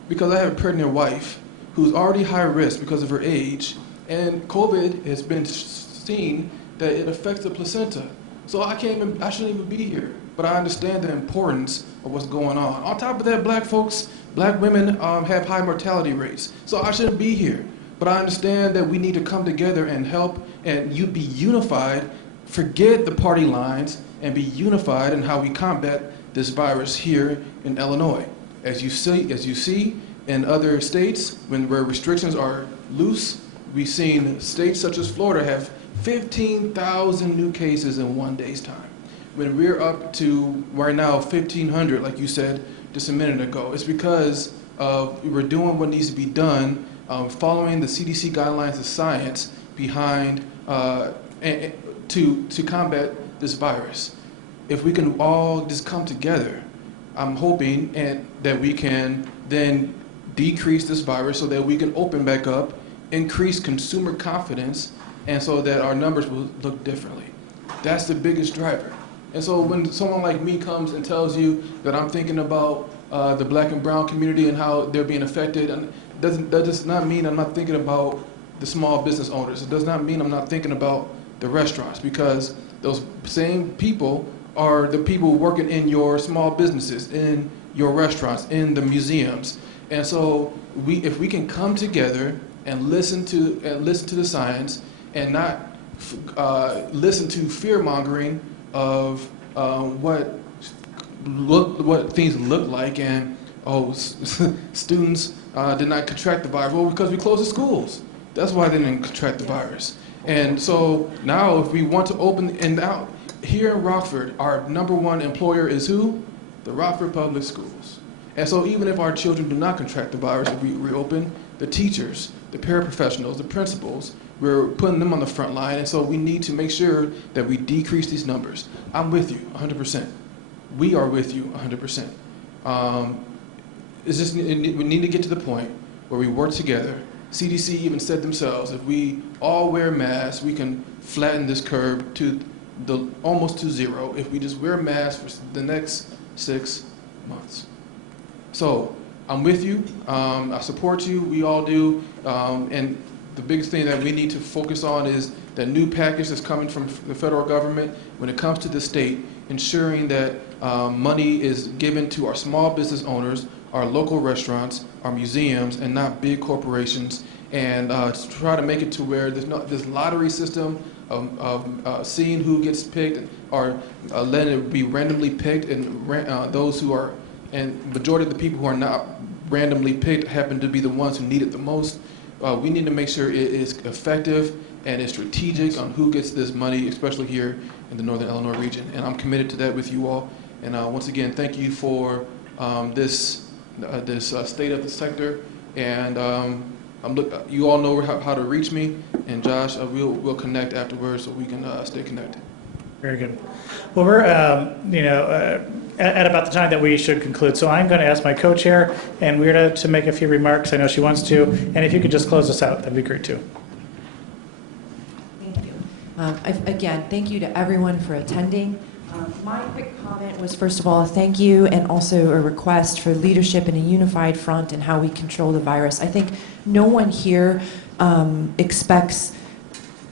because I have a pregnant wife who's already high risk because of her age, and COVID has been seen that it affects the placenta. So I shouldn't even be here, but I understand the importance of what's going on. On top of that, black women have high mortality rates, so I shouldn't be here. But I understand that we need to come together and help and be unified, forget the party lines, and be unified in how we combat this virus here in Illinois. As you see in other states, where restrictions are loose, we've seen states such as Florida have 15,000 new cases in one day's time. When we're up to right now 1,500, like you said just a minute ago, it's because we're doing what needs to be done, following the CDC guidelines of science behind to combat this virus. If we can all just come together, I'm hoping that we can then decrease this virus so that we can open back up, increase consumer confidence, and so that our numbers will look differently. That's the biggest driver. And so when someone like me comes and tells you that I'm thinking about the black and brown community and how they're being affected, and that does not mean I'm not thinking about the small business owners. It does not mean I'm not thinking about the restaurants, because those same people are the people working in your small businesses, in your restaurants, in the museums. And so if we can come together and listen to the science and not listen to fear-mongering of what things look like, and students did not contract the virus. Well, because we closed the schools. That's why they didn't contract the virus. And so now if we want to open, and now here in Rockford, our #1 employer is who? The Rockford Public Schools. And so even if our children do not contract the virus, if we reopen, the teachers, the paraprofessionals, the principals, we're putting them on the front line. And so we need to make sure that we decrease these numbers. I'm with you 100%. We are with you 100%. We need to get to the point where we work together. CDC even said themselves, if we all wear masks, we can flatten this curve to almost to zero if we just wear masks for the next 6 months. So I'm with you. I support you. We all do. And the biggest thing that we need to focus on is the new package that's coming from the federal government when it comes to the state, ensuring that money is given to our small business owners, our local restaurants, our museums, and not big corporations, and to try to make it to where there's not this lottery system of seeing who gets picked, or letting it be randomly picked, and those who are, and majority of the people who are not randomly picked happen to be the ones who need it the most. We need to make sure it is effective and is strategic on who gets this money, especially here in the Northern Illinois region. And I'm committed to that with you all. And once again, thank you for this state of the sector. And you all know how to reach me. And Josh, we'll connect afterwards so we can stay connected. Very good. Well, we're at about the time that we should conclude. So I'm going to ask my co-chair and Weirda to make a few remarks. I know she wants to. And if you could just close us out, that'd be great too. Thank you. Again, thank you to everyone for attending. My quick comment was, first of all, a thank you and also a request for leadership in a unified front and how we control the virus. I think no one here expects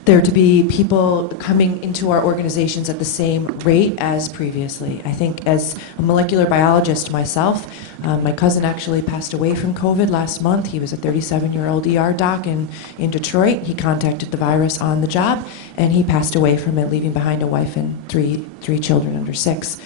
there to be people coming into our organizations at the same rate as previously. I think as a molecular biologist myself, my cousin actually passed away from COVID last month. He was a 37-year-old ER doc in Detroit. He contacted the virus on the job, and he passed away from it, leaving behind a wife and three children under 6.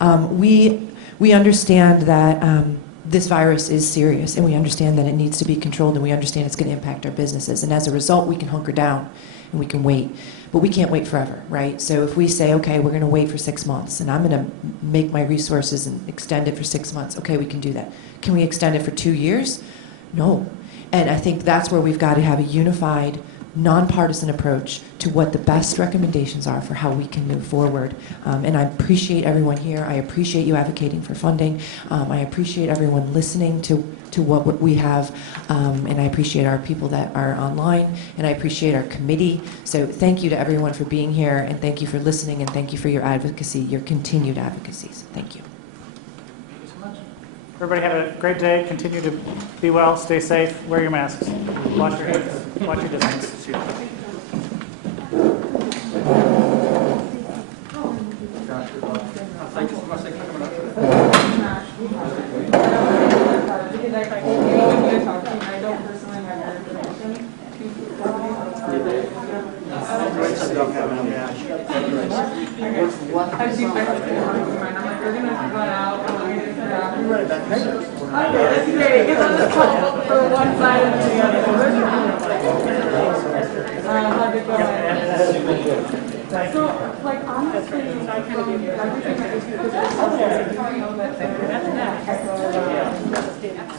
We understand that this virus is serious, and we understand that it needs to be controlled, and we understand it's going to impact our businesses. And as a result, we can hunker down and we can wait. But we can't wait forever, right? So if we say, okay, we're going to wait for 6 months, and I'm going to make my resources and extend it for 6 months, okay, we can do that. Can we extend it for 2 years? No. And I think that's where we've got to have a unified nonpartisan approach to what the best recommendations are for how we can move forward. And I appreciate everyone here. I appreciate you advocating for funding. I appreciate everyone listening to what we have, and I appreciate our people that are online, and I appreciate our committee. So thank you to everyone for being here, and thank you for listening, and thank you for your advocacy, your continued advocacy. So thank you. Everybody have a great day. Continue to be well, stay safe, wear your masks, wash your hands, watch your distance. So, like, honestly, I kind of do everything that is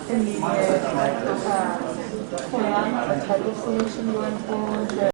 immediate plan, a type of solution going forward.